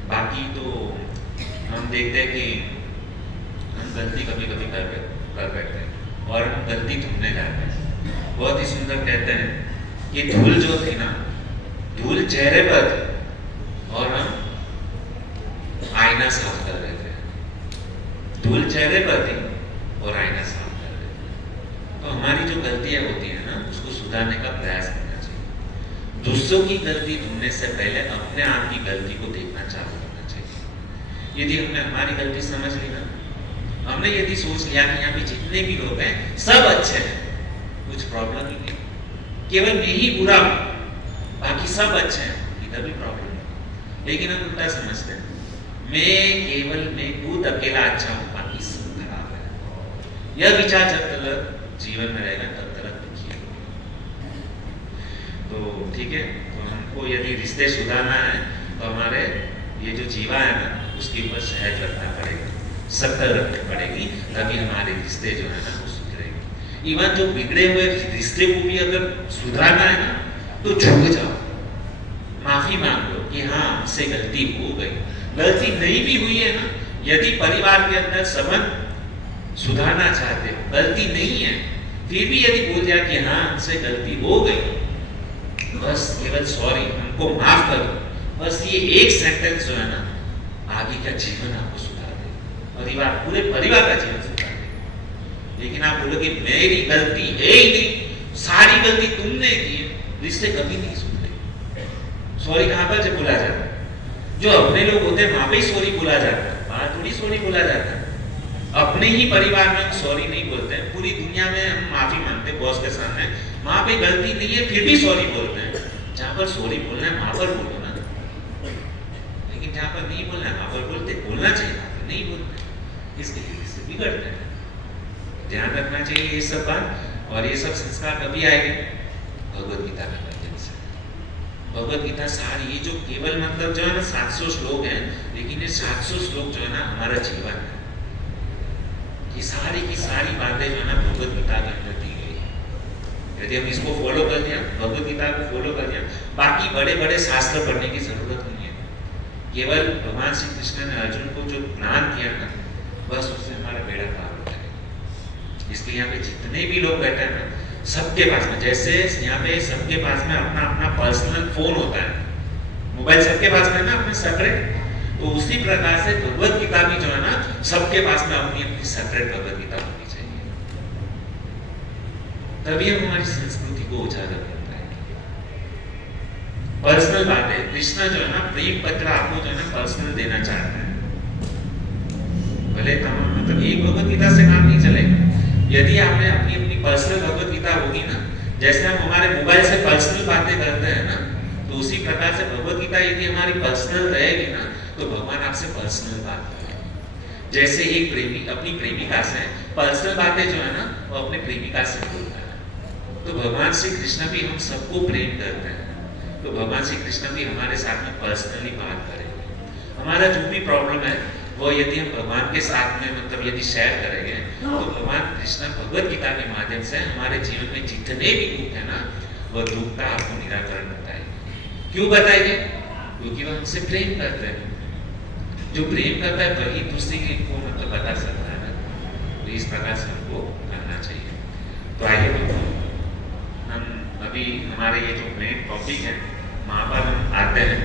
बाकी तो हम देखते हैं कि हम गलती कभी कभी कर बैठते हैं और हम गलती ढूंढने जाते हैं। बहुत ही सुंदर कहते हैं कि धूल जो थी ना, धूल चेहरे पर थी और हम आईना साफ कर रहे थे। धूल चेहरे पर थी और आईना साफ कर रहे थे। तो हमारी जो गलतियां होती है ना उसको सुधारने का प्रयास करना चाहिए। दूसरों की गलती ढूंढने से पहले अपने आप की गलती को देखना चालू करना चाहिए। यदि हमने हमारी गलती समझ ली ना, हमने यदि सोच लिया कि यहाँ पे जितने भी लोग हैं सब अच्छे हैं, कुछ प्रॉब्लम ही नहीं, केवल मैं ही बुरा हूं, बाकी सब अच्छे हैं, इधर भी प्रॉब्लम है। लेकिन हम उल्टा समझते हैं, मैं खुद अकेला अच्छा हूं, बाकी सब खराब है। यह विचार जब तक जीवन में रहेगा तब तक दुखी है। तो ठीक है, तो हमको यदि रिश्ते सुधारना है तो हमारे ये जो जीवा है ना उसके ऊपर सहज रखना पड़ेगा, सख्त रखनी पड़ेगी, तभी हमारे रिश्ते जो है ना वो सुधरेंगे। इवन जो बिगड़े हुए रिश्ते को भी अगर सुधारना है ना तो झुक जाओ, माफी मांग लो कि हाँ हमसे गलती हो गई। गलती नहीं भी हुई है ना, यदि परिवार के अंदर संबंध सुधारना चाहते हो, गलती नहीं है, फिर भी यदि बोल जाए कि हाँ हमसे गलती हो गई, बस केवल सॉरी, हमको माफ कर दो, बस ये एक सेंटेंस जो है ना आगे का जीवन आपको सुधार देगा, परिवार, पूरे परिवार का जीवन सुधार देगा। लेकिन आप बोलोगे मेरी गलती है ही नहीं, सारी गलती तुमने की है, रिश्ते कभी नहीं सुधरेंगे। सॉरी कहाँ पर जब बोला जाता है? जो अपने लोग होते हैं वहां पे ही सॉरी बोला जाता है, बाहर थोड़ी सॉरी बोला जाता है। अपने ही परिवार में हम सॉरी नहीं बोलते हैं, पूरी दुनिया में हम माफी मांगते हैं बॉस के सामने, वहां पे गलती नहीं है फिर भी सॉरी बोलते हैं। जहां पर सॉरी बोलना है वहां पर बोलो ना, लेकिन जहां पर नहीं बोलना है वहां पर बोलना चाहिए, नहीं बोलते इसके लिए इससे बिगड़ते हैं। ध्यान रखना चाहिए ये सब बात, और ये सब संस्कार कभी आएंगे? भगवद गीता के माध्यम से। भगवत गीता सारी, ये जो केवल मतलब जो है ना 700 श्लोक हैं, लेकिन ये 700 श्लोक जो है ना हमारा जीवन है। ये सारी की सारी बातें जो है ना भगवत गीता के अंदर दी गई है। यदि हम इसको फॉलो कर दिया, भगवत गीता को फॉलो कर दिया, बाकी बड़े बड़े शास्त्र पढ़ने की जरूरत नहीं है। केवल भगवान श्री कृष्ण ने अर्जुन को जो ज्ञान दिया ना, बस उससे हमारा बेड़ा पार हो जाएगा। इसलिए यहाँ पे जितने भी लोग बैठे हैं ना, सबके पास में, जैसे यहाँ पे सबके पास में अपना अपना पर्सनल फोन होता है, मोबाइल सबके पास में ना अपने सेपरेट, तो उसी प्रकार से भगवत गीता भी जो है ना सबके पास में अपनी अपनी सेपरेट भगवत गीता होनी चाहिए। तभी हम हमारी संस्कृति को उजागर करता है। पर्सनल बात है, कृष्णा जो है ना प्रेम पत्र आपको जो है ना पर्सनल देना चाहता है। भले तमाम मतलब एक भगवत गीता से काम नहीं चलेगा। यदि आपने अपनी अपनी पर्सनल भगवत गीता होगी ना, जैसे हम हमारे मोबाइल से पर्सनल बातें करते हैं ना, तो उसी प्रकार से भगवत गीता यदि हमारी पर्सनल रहेगी ना, तो भगवान आपसे पर्सनल बात करेंगे। जैसे एक प्रेमी अपनी प्रेमिका से पर्सनल बातें जो है ना वो अपने प्रेमिका से बोलता है, तो भगवान श्री कृष्ण भी हम सबको प्रेम करते हैं, तो भगवान श्री कृष्ण भी हमारे साथ में पर्सनली बात करेंगे। हमारा जो भी प्रॉब्लम है वो यदि हम भगवान के साथ में मतलब यदि शेयर करेंगे, तो भगवान कृष्ण भगवत गीता के माध्यम से हमारे जीवन में जितने भी दुख है ना, वह दुख का आपको निराकरण बताएंगे। क्यों बताएंगे? क्योंकि वह हमसे प्रेम करते हैं। जो प्रेम करता है वही दूसरे को मतलब बता सकता है ना, तो इस प्रकार से हमको करना चाहिए। तो आइए हम अभी हमारे ये जो मेन टॉपिक है वहाँ पर हम आते हैं।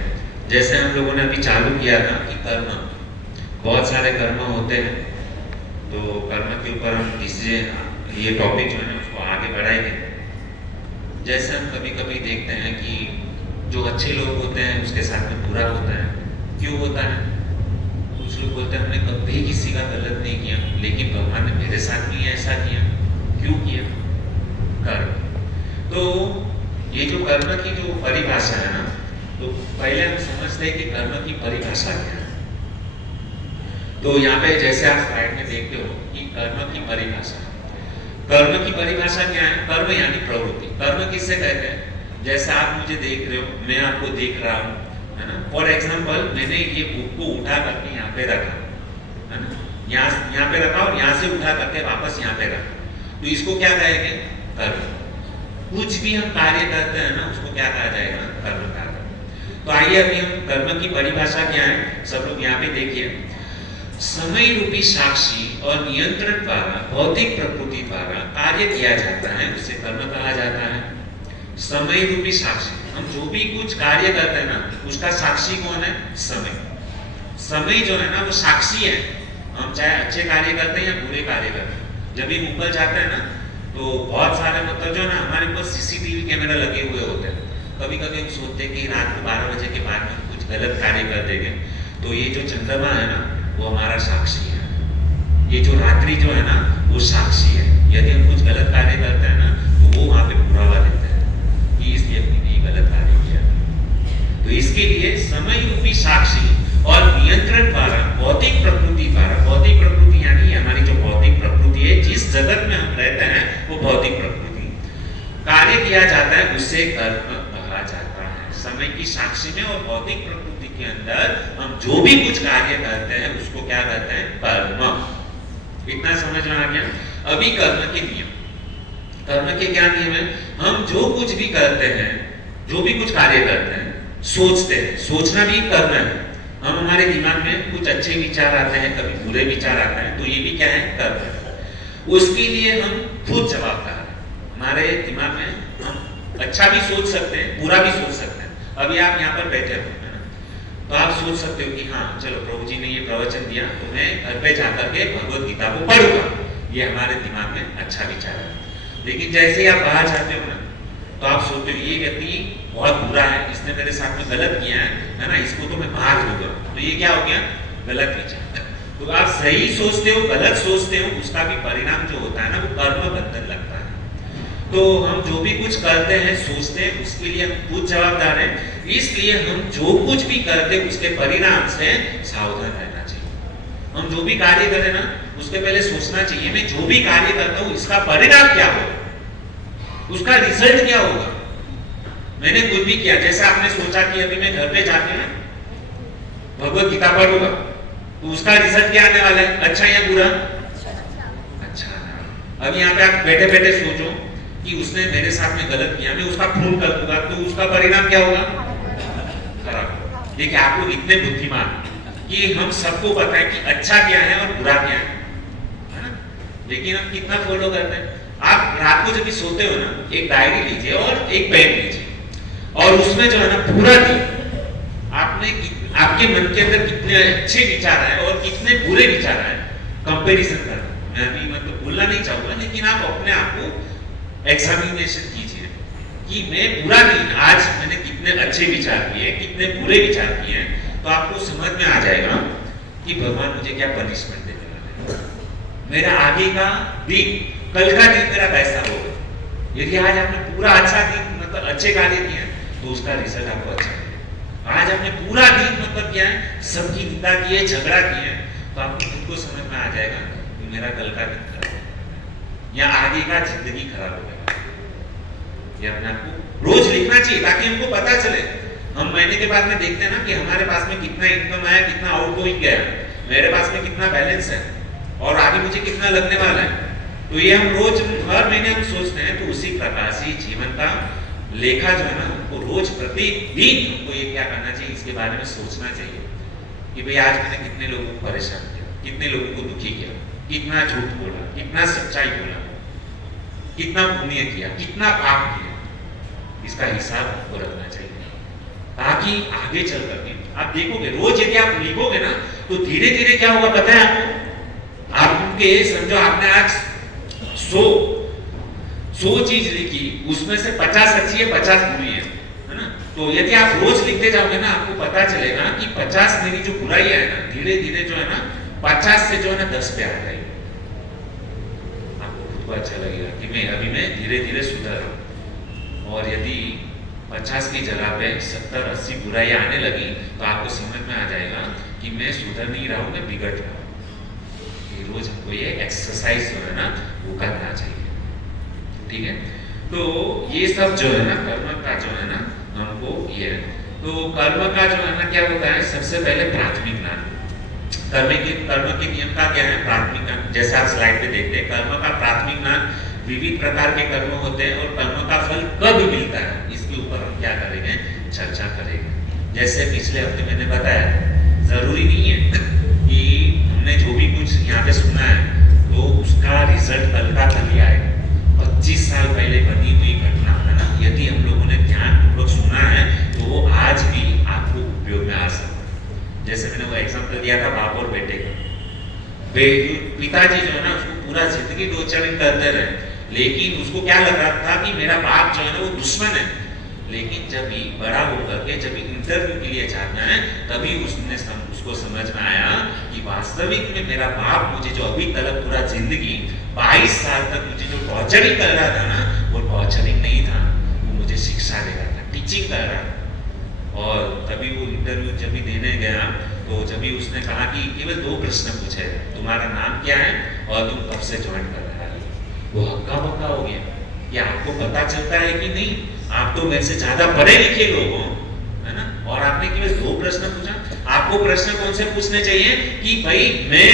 जैसे हम लोगों ने अभी चालू किया था कि कर्म, बहुत सारे कर्म होते हैं, तो कर्म के ऊपर हम इससे ये टॉपिक जो है ना उसको आगे बढ़ाएंगे। जैसे हम कभी कभी देखते हैं कि जो अच्छे लोग होते हैं उसके साथ में बुरा होता है। क्यों होता है? कुछ लोग बोलते हैं हमने कभी किसी का गलत नहीं किया, लेकिन भगवान ने मेरे साथ भी ऐसा किया। क्यों किया? कर्म। तो ये जो कर्म की जो परिभाषा है ना, तो पहले हम समझते हैं कि कर्म की परिभाषा क्या है। तो यहाँ पे जैसे आप स्लाइड में देखते हो कि कर्म की परिभाषा, कर्म की परिभाषा क्या है? कर्म यानी प्रवृत्ति। कर्म किससे कहते हैं? जैसे आप मुझे देख रहे हो, मैं आपको देख रहा हूँ, है ना। फॉर एग्जाम्पल मैंने ये बुक को उठा करके यहाँ पे रखा, है ना, यहाँ पे रखा और यहाँ से उठा करके वापस यहाँ पे रखा, तो इसको क्या कहेंगे? कर्म। कुछ भी हम कार्य करते हैं ना उसको क्या कहा जाएगा? कर्म कार्य। तो आइए अभी हम कर्म की परिभाषा क्या है सब लोग यहाँ पे देखिए। समय रूपी साक्षी और नियंत्रण द्वारा भौतिक प्रकृति द्वारा कार्य किया जाता है, उसे कर्म कहा जाता है। समय रूपी साक्षी, हम जो भी कुछ कार्य करते हैं ना उसका साक्षी कौन है? समय। समय जो है ना वो साक्षी है। हम चाहे अच्छे कार्य करते हैं या बुरे कार्य करते हैं, जब भी ऊपर जाते हैं ना तो बहुत सारे मतलब जो है ना हमारे ऊपर सीसीटीवी कैमरा लगे हुए होते हैं। कभी कभी हम सोचते हैं कि रात को 12 बजे के बाद में कुछ गलत कार्य कर देंगे, तो ये जो चंद्रमा है ना वो हमारा साक्षी है। ये जो रात्रि जो है ना वो साक्षी है। यदि हम कुछ गलत कार्य करते हैं ना तो वो वहाँ पे पुरावा देते हैं कि इसलिए अपनी ये गलत कार्य किया। तो इसके लिए समय रूपी साक्षी और नियंत्रण द्वारा भौतिक प्रकृति द्वारा, भौतिक प्रकृति यानी हमारी जो भौतिक प्रकृति है, जिस जगत में हम रहते हैं वो भौतिक प्रकृति, कार्य किया जाता है उससे कर्म कहा जाता है। समय की साक्षी में और भौतिक प्रकृति के अंदर हम जो भी कुछ कार्य करते हैं उसको क्या कहते हैं? कर्म। इतना समझ में आ गया? अभी कर्म के नियम, कर्म के क्या नियम है? हम जो कुछ भी करते हैं, जो भी कुछ कार्य करते हैं, सोचते हैं, सोचना भी कर्म है। हम हमारे दिमाग में कुछ अच्छे विचार आते हैं, कभी बुरे विचार आते हैं, तो ये भी क्या है? कर्म है। उसके लिए हम खुद जवाबदार हैं। हमारे दिमाग में हम अच्छा भी सोच सकते हैं, बुरा भी सोच सकते हैं। अभी आप यहाँ पर बैठे हो, तो आप सोच सकते हो कि हाँ चलो प्रभु जी ने ये प्रवचन दिया तो मैं घर पे जाकर के भगवत गीता को पढ़ूंगा, ये हमारे दिमाग में अच्छा विचार है। लेकिन जैसे ही आप बाहर जाते हो ना तो आप सोचते हो ये व्यक्ति बहुत बुरा है, इसने मेरे साथ में गलत किया है ना, इसको तो मैं मार दूंगा। तो ये क्या हो गया? गलत विचार। तो आप सही सोचते हो, गलत सोचते हो, उसका भी परिणाम जो होता है ना वो कर्म बंधन लगता है। तो हम जो भी कुछ करते हैं, सोचते हैं, उसके लिए हम खुद जवाबदार हैं। इसलिए हम जो कुछ भी करते हैं उसके परिणाम से सावधान रहना चाहिए। हम जो भी कार्य करें ना उसके पहले सोचना चाहिए मैं जो भी कार्य करता हूँ इसका परिणाम क्या होगा, उसका रिजल्ट क्या होगा। मैंने कुछ भी किया, जैसे आपने सोचा कि अभी मैं घर पे जाके ना भगवत गीता पढ़ूंगा, तो उसका रिजल्ट क्या आने वाला है, अच्छा या बुरा? अच्छा। अब यहाँ पे आप बैठे बैठे सोचो कि उसने मेरे साथ में गलत किया, मैं उसका खून कर दूंगा, तो उसका परिणाम क्या होगा? खराब। देखिए, आपको इतने बुद्धिमान कि हम सबको पता है कि अच्छा क्या है और बुरा क्या है ना? लेकिन हम कितना फॉलो करते हैं? आप रात को जब भी सोते हो ना, एक डायरी लीजिए और एक पेन लीजिए और उसमें जो है ना पूरा दिन आपने आपके मन के अंदर कितने अच्छे विचार आए और कितने बुरे विचार आए कंपैरिजन कर। मैं अभी मतलब बोलना नहीं चाहूंगा, लेकिन आप अपने आप को एग्जामिनेशन कीजिए कि मैं पूरा दिन आज मैंने कितने अच्छे विचार किए, कितने बुरे विचार किए, तो आपको समझ में आ जाएगा कि भगवान मुझे क्या पनिशमेंट देने वाले हैं। मेरा आगे का दिन, कल का दिन मेरा कैसा होगा। यदि आज आपने पूरा अच्छा दिन मतलब अच्छे कार्य किए तो उसका रिजल्ट आपको अच्छा मिलेगा। आज आपने पूरा दिन मतलब क्या है, सबकी निंदा की है, झगड़ा किया है, तो आपको खुद को समझ में आ जाएगा कि मेरा कल का दिन खराब होगा या आगे का जिंदगी खराब होगा। ये अपने आपको रोज लिखना चाहिए ताकि हमको पता चले। हम महीने के बाद में देखते हैं ना कि हमारे पास में कितना इनकम आया, कितना आउटगोइंग गया, मेरे पास में कितना बैलेंस है और आगे मुझे कितना लगने वाला है। तो ये हम रोज हर महीने हम सोचते हैं। तो उसी प्रकार से जीवन का लेखा जो है ना, हमको रोज प्रतिदिन हमको ये क्या करना चाहिए, इसके बारे में सोचना चाहिए कि भाई आज मैंने कितने लोगों को परेशान किया, कितने लोगों को दुखी किया, कितना झूठ बोला, कितना सच्चाई बोला, कितना पुण्य किया, कितना पाप किया। इसका हिसाब आपको रखना चाहिए ताकि आगे चल करके आप देखोगे, रोज यदि आप लिखोगे ना तो धीरे धीरे क्या होगा पता है आपको? आपके समझो आपने आज 100 चीज लिखी, उसमें से 50 अच्छी है, 50 बुरी है ना? तो यदि आप रोज लिखते जाओगे ना, आपको पता चलेगा कि 50 मेरी जो बुराई है ना, धीरे धीरे जो है ना 50 से जो है ना 10 पे आ जाएगी। आपको खुद को अच्छा लगेगा कि मैं धीरे धीरे सुधर रहा हूं। और यदि 50 की जगह पे 70-80 बुराइयां आने लगी तो आपको समझ में आ जाएगा कि मैं सुधर नहीं रहा हूं, मैं बिगड़ रहा हूं। रोज हमको ये एक्सरसाइज जो है ना वो करना चाहिए, ठीक है? तो ये सब जो है ना कर्म का जो है ना हमको ये है। तो कर्म का जो है ना क्या होता है, सबसे पहले प्राथमिक ज्ञान। कर्म के नियम का क्या है? प्राथमिक ज्ञान। जैसे आप स्लाइड पे देखते हैं, कर्म का प्राथमिक ज्ञान, विविध प्रकार के कर्म होते हैं और कर्म का फल कब मिलता है, इसके ऊपर हम क्या करेंगे, चर्चा करेंगे। जैसे पिछले हफ्ते मैंने बताया, जरूरी नहीं है कि हमने जो भी कुछ यहाँ पे सुना है तो उसका रिजल्ट कल का कल ही आएगा। 25 साल पहले बनी हुई घटना है ना, यदि हम लोगों ने ध्यानपूर्वक सुना है तो वो आज भी आपको उपयोग में आ सकता है। जैसे मैंने वो एग्जाम्पल दिया था बाप और बेटे का। पिताजी जो है ना उसको पूरा जिंदगी टॉर्चरिंग करते रहे, लेकिन उसको क्या लग रहा था कि मेरा बाप जो है ना वो दुश्मन है। लेकिन जब भी बड़ा होकर के जब इंटरव्यू के लिए जाना है, तभी उसको समझ में आया कि वास्तविक में मेरा बाप मुझे जो अभी तक पूरा जिंदगी 22 साल तक मुझे जो टॉर्चरिंग कर रहा था ना, वो टॉर्चरिंग नहीं था, वो मुझे शिक्षा दे रहा था, टीचिंग कर रहा था। और तभी वो इंटरव्यू जब भी देने गया तो जब भी उसने कहा कि केवल 2 प्रश्न पूछे, तुम्हारा नाम क्या है और तुम कब से ज्वाइन कर रहे हो। वो हक्का बक्का हो गया कि आपको पता चलता है कि नहीं, आप तो मेरे से ज्यादा पढ़े लिखे लोग हो, है ना? और आपने केवल 2 प्रश्न पूछा। आपको प्रश्न कौन से पूछने चाहिए कि भाई मैं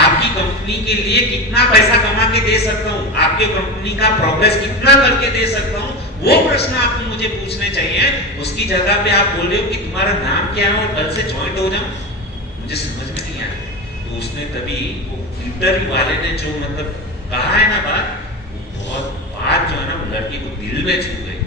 आपकी कंपनी के लिए कितना पैसा कमा के दे सकता हूँ, आपके कंपनी का प्रोग्रेस कितना करके दे सकता हूँ, वो प्रश्न आपको मुझे पूछने चाहिए। उसकी जगह पे आप बोल रहे हो कि तुम्हारा नाम क्या है और कल से ज्वाइन हो जाओ, मुझे समझ में नहीं आया। तो उसने तभी वो इंटरव्यू वाले ने जो मतलब कहा है ना बात, बहुत बात जो है ना लड़की को दिल में छू गई।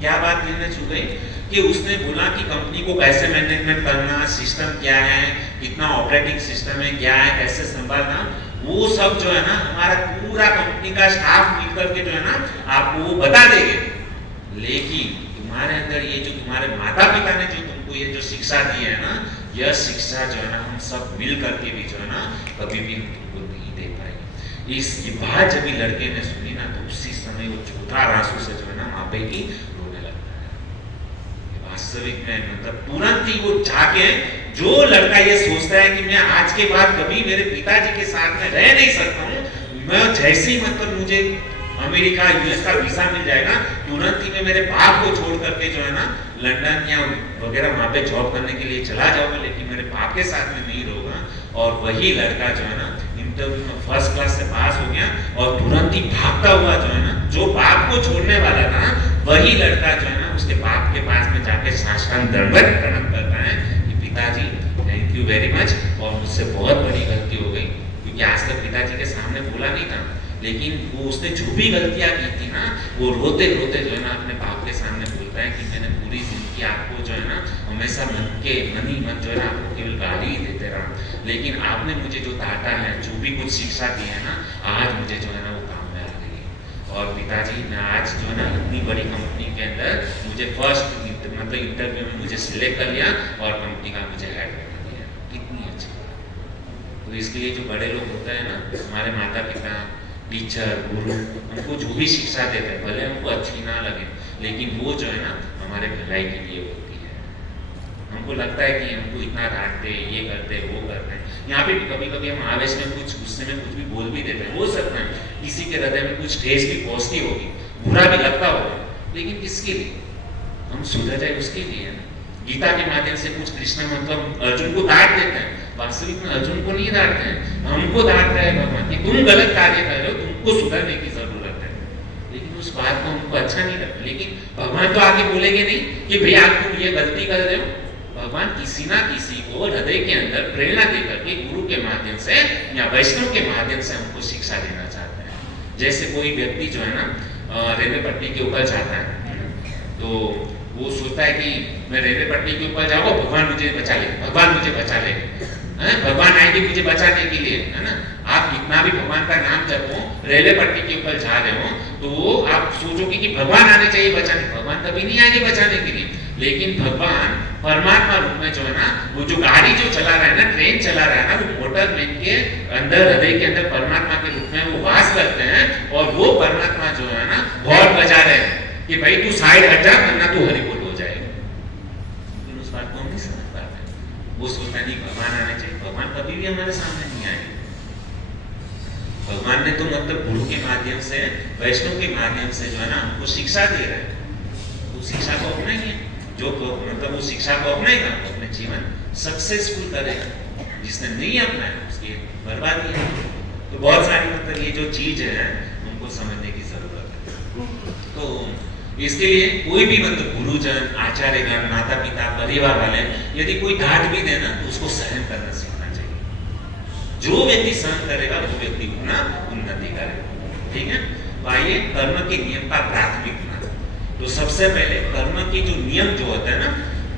क्या बात दिल में छू गई कि उसने बोला कि कंपनी को कैसे मैनेजमेंट करना, सिस्टम क्या है, कितना ऑपरेटिंग सिस्टम है, क्या है, कैसे संभालना, वो सब जो है ना हमारा पूरा कंपनी का स्टाफ मिलकर के जो है ना आपको वो बता देंगे। लेकिन तुम्हारे अंदर ये जो तुम्हारे माता पिता ने जो तुमको ये जो शिक्षा दी है ना, यह शिक्षा जो है ना हम सब मिल करके भी जो है ना कभी भी हम तुमको नहीं दे पाएंगे। इस बात जब भी लड़के ने सुनी ना तो उसी समय वो चौथा आंसू से जो है ना वहां पे ही रोने लगता है। वास्तविक में मतलब तुरंत ही वो जाके, जो लड़का ये सोचता है कि मैं आज के बाद कभी मेरे पिताजी के साथ में रह नहीं सकता हूँ, मैं जैसे ही मतलब मुझे अमेरिका यूएस का वीजा मिल जाएगा, तुरंत ही मैं मेरे बाप को छोड़ करके जो है ना लंदन या वगैरह वहां पे जॉब करने के लिए चला जाऊंगा, लेकिन मेरे बाप के साथ में नहीं रहूंगा। और वही लड़का जो है ना इंटरव्यू में फर्स्ट क्लास से पास हो गया और तुरंत ही भागता हुआ जो है ना, जो बाप को छोड़ने वाला था, वही लड़का जो है ना उसके बाप के पास में जाके साष्टांग दंडवत प्रणाम करता है कि पिताजी थैंक यू वेरी मच, और मुझसे बहुत बड़ी गलती हो गई, क्योंकि आज तक पिताजी के सामने बोला नहीं था, लेकिन वो उसने जो भी गलतियां की थी ना, वो रोते रोते जो है ना अपने बाप के सामने बोलता है कि मैंने पूरी जिंदगी आपको जो है ना हमेशा मन ही मन जो है ना आपको केवल गाली ही देते रहा, लेकिन आपने मुझे जो डांटा है, जो भी कुछ शिक्षा दी है ना, आज मुझे जो है ना वो काम में आ गई है। और पिताजी मैं आज जो है ना इतनी बड़ी कंपनी के अंदर मुझे फर्स्ट मतलब इंटरव्यू में मुझे सिलेक्ट कर लिया और कंपनी का मुझे हेड बना दिया, कितनी अच्छी बात। तो इसलिए जो बड़े लोग होते हैं ना, हमारे माता पिता, टीचर, गुरु, हमको जो भी शिक्षा देते हैं, भले हमको अच्छी ना लगे, लेकिन वो जो है ना हमारे भलाई के लिए होती है। हमको लगता है कि हमको इतना डांटते, ये करते, वो करते हैं, यहाँ पे भी कभी कभी हम आवेश में कुछ गुस्से में कुछ भी बोल भी देते हैं, हो सकता है किसी के हृदय में कुछ ठेस भी पहुंचती होगी, बुरा भी लगता होगा, लेकिन किसके लिए? हम सुधर जाए उसके लिए। गीता के माध्यम से कुछ कृष्ण मतलब अर्जुन को डांट देते हैं, वास्तविक में अर्जुन को नहीं डांटते हैं, हमको डांट रहे हैं भगवान कि तुम गलत कार्य कर रहे हो, तुमको सुधरने की जरूरत है, लेकिन उस बात को हमको अच्छा नहीं लगता। लेकिन भगवान तो आगे बोलेंगे नहीं कि भैया आप तुम ये गलती कर रहे हो। भगवान किसी ना किसी को हृदय के अंदर प्रेरणा देकर के गुरु के माध्यम से या वैष्णव के माध्यम से हमको शिक्षा देना चाहते हैं। जैसे कोई व्यक्ति जो है ना रेलवे पट्टी के ऊपर जाता है, तो वो सोचता है कि मैं रेलवे पट्टी के ऊपर जाऊंगा, भगवान मुझे बचा ले, भगवान मुझे बचा ले, भगवान आएंगे मुझे बचाने के लिए, है ना। आप कितना भी भगवान का नाम जपो, रेलवे पट्टी के ऊपर जा रहे हो, तो आप सोचोगे कि भगवान आने चाहिए बचाने, भगवान कभी नहीं आएंगे बचाने के लिए, लेकिन भगवान परमात्मा रूप में जो है ना, वो जो गाड़ी जो चला रहा है ना, ट्रेन चला रहा है ना, वो मोटर मैन के अंदर, हृदय के अंदर परमात्मा के रूप में वो वास करते हैं, और वो परमात्मा जो है ना बहुत बजा रहे हैं कि भाई तू साइड हट जा वरना तू हरि बोल हो जाएगा। लेकिन उस बात को हम नहीं समझ पाते, वो सोचता नहीं भगवान आने चाहिए, भगवान कभी भी हमारे सामने नहीं आएंगे। भगवान ने तो मतलब गुरु के माध्यम से, वैष्णव के माध्यम से जो है ना हमको शिक्षा दे रहे हैं, तो शिक्षा को अपनाइए, जो मतलब वो शिक्षा को अपनाएगा वो अपने जीवन सक्सेसफुल करेगा, जिसने नहीं अपनाया उसकी बर्बादी है। तो बहुत सारी मतलब ये जो चीज है उनको समझने की जरूरत है। तो इसके लिए कोई भी मतलब गुरुजन, आचार्यगण, माता पिता, परिवार वाले यदि कोई डांट भी देना तो उसको सहन करना सीखना चाहिए। जो व्यक्ति सहन करेगा वो व्यक्ति अपना उन्नति करेगा, ठीक है। तो आइए कर्म के नियम का प्राथमिक ज्ञान। तो सबसे पहले कर्म के जो नियम जो होता है ना,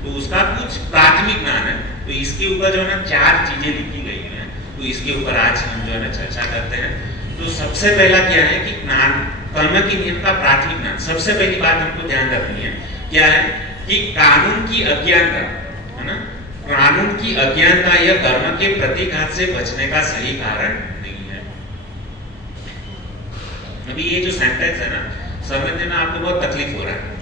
तो उसका कुछ प्राथमिक ज्ञान है। तो इसके ऊपर जो है ना 4 चीजें लिखी गई हैं, तो इसके ऊपर आज हम जो है ना चर्चा करते हैं। तो सबसे पहला क्या है कि ज्ञान, कर्म के नियम का प्राथमिक ज्ञान। सबसे पहली बात हमको ध्यान रखनी है, क्या है कि कानून की अज्ञानता, है ना, कानून की अज्ञानता यह कर्म के प्रतिघात से बचने का सही कारण नहीं है। अभी ये जो सेंटेंस है ना, समझने में आपको बहुत तकलीफ हो रहा है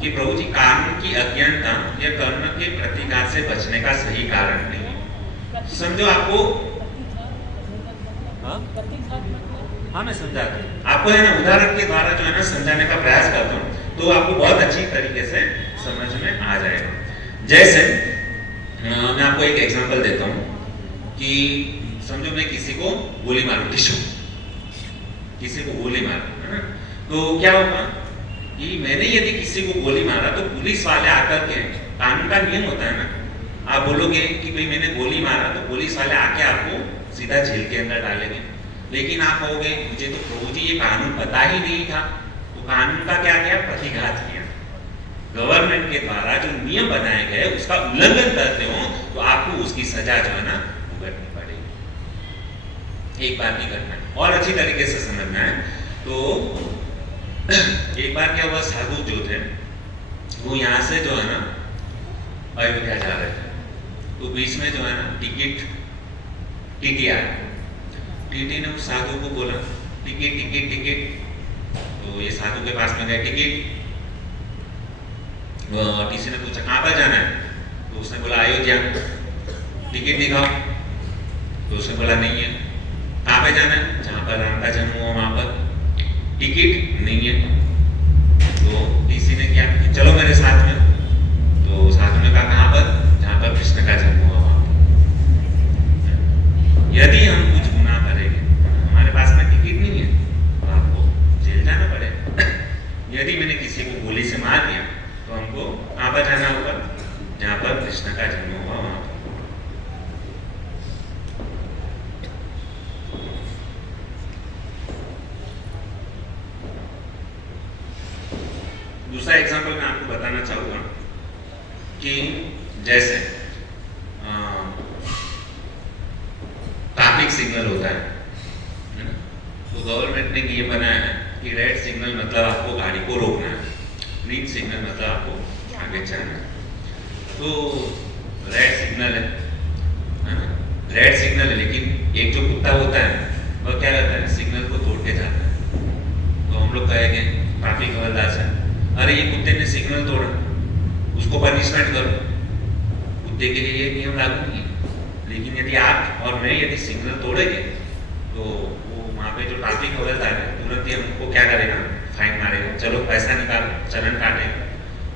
कि प्रभु जी कानून की अज्ञानता यह कर्म के प्रतिघात से बचने का सही कारण नहीं है। समझो आपको, हाँ मैं समझाता हूँ आपको, है ना, उदाहरण के द्वारा जो है ना समझाने का प्रयास करता हूँ, तो आपको बहुत अच्छी तरीके से समझ में आ जाएगा। जैसे मैं आपको एक एग्जांपल देता हूँ कि समझो मैं किसी को गोली मारूं, किसी को गोली मारूं, है ना, तो क्या होगा कि मैंने यदि किसी को गोली मारा तो पुलिस वाले आकर के, कानून का नियम होता है ना, आप बोलोगे कि भाई मैंने गोली मारा, तो पुलिस वाले आके आपको सीधा जेल के अंदर डालेंगे। लेकिन आप कहोगे मुझे तो प्रभु जी ये कानून पता ही नहीं था, तो कानून का क्या किया, प्रतिघात किया। गवर्नमेंट के द्वारा जो नियम बनाए गए उसका उल्लंघन करते हो तो आपको उसकी सजा जो है ना भुगतनी पड़ेगी। एक बात नहीं करना है और अच्छी तरीके से समझना है। तो एक बार क्या हुआ, साधु जो थे वो यहाँ से जो है ना अयोध्या जा रहे थे, तो बीच में जो है ना टीटी आया। टीटी ने उस साधु को बोला टिकट टिकट टिकट, तो ये साधु के पास में गए, टिकट। टीसी ने पूछा कहाँ पर जाना है, तो उसने बोला अयोध्या। टिकट दिखाओ, तो उसने बोला नहीं है। कहाँ पे जाना है, जहाँ पर राम का जन्म हुआ वहां पर। टिकट टिकट नहीं है, तो टीसी ने क्या कि चलो मेरे साथ में, तो साथ में कहा कहाँ पर, जहाँ पर कृष्ण का जन्म हुआ वहाँ पर। यदि हम कुछ गुनाह करेंगे, हमारे पास में टिकट नहीं है, तो आपको जेल जाना पड़ेगा। यदि मैंने किसी को गोली से मार दिया तो हमको कहाँ पर जाना होगा, जहाँ पर कृष्ण का जन्म हुआ वहाँ पर। दूसरा एग्जांपल मैं आपको बताना चाहूँगा कि जैसे ट्रैफिक सिग्नल होता है ना, तो गवर्नमेंट ने ये बनाया है कि रेड सिग्नल मतलब आपको गाड़ी को रोकना है, ग्रीन सिग्नल मतलब आपको आगे चलना है। तो रेड सिग्नल है ना, रेड सिग्नल है, लेकिन एक जो कुत्ता होता है वह क्या करता है, सिग्नल को तोड़ के जाता है। तो हम लोग कहेंगे ट्रैफिक हवलदार से, अरे ये कुत्ते ने सिग्नल तोड़ा, उसको पनिशमेंट करो। कुत्ते के लिए ये नियम लागू नहीं है, लेकिन यदि आप और मैं यदि सिग्नल तोड़ेंगे तो वो वहाँ पे जो ट्रैफिक हवलदार है तुरंत ही हमको क्या करेगा, फाइन मारेगा, चलो पैसा निकालो, चलन काटेगा।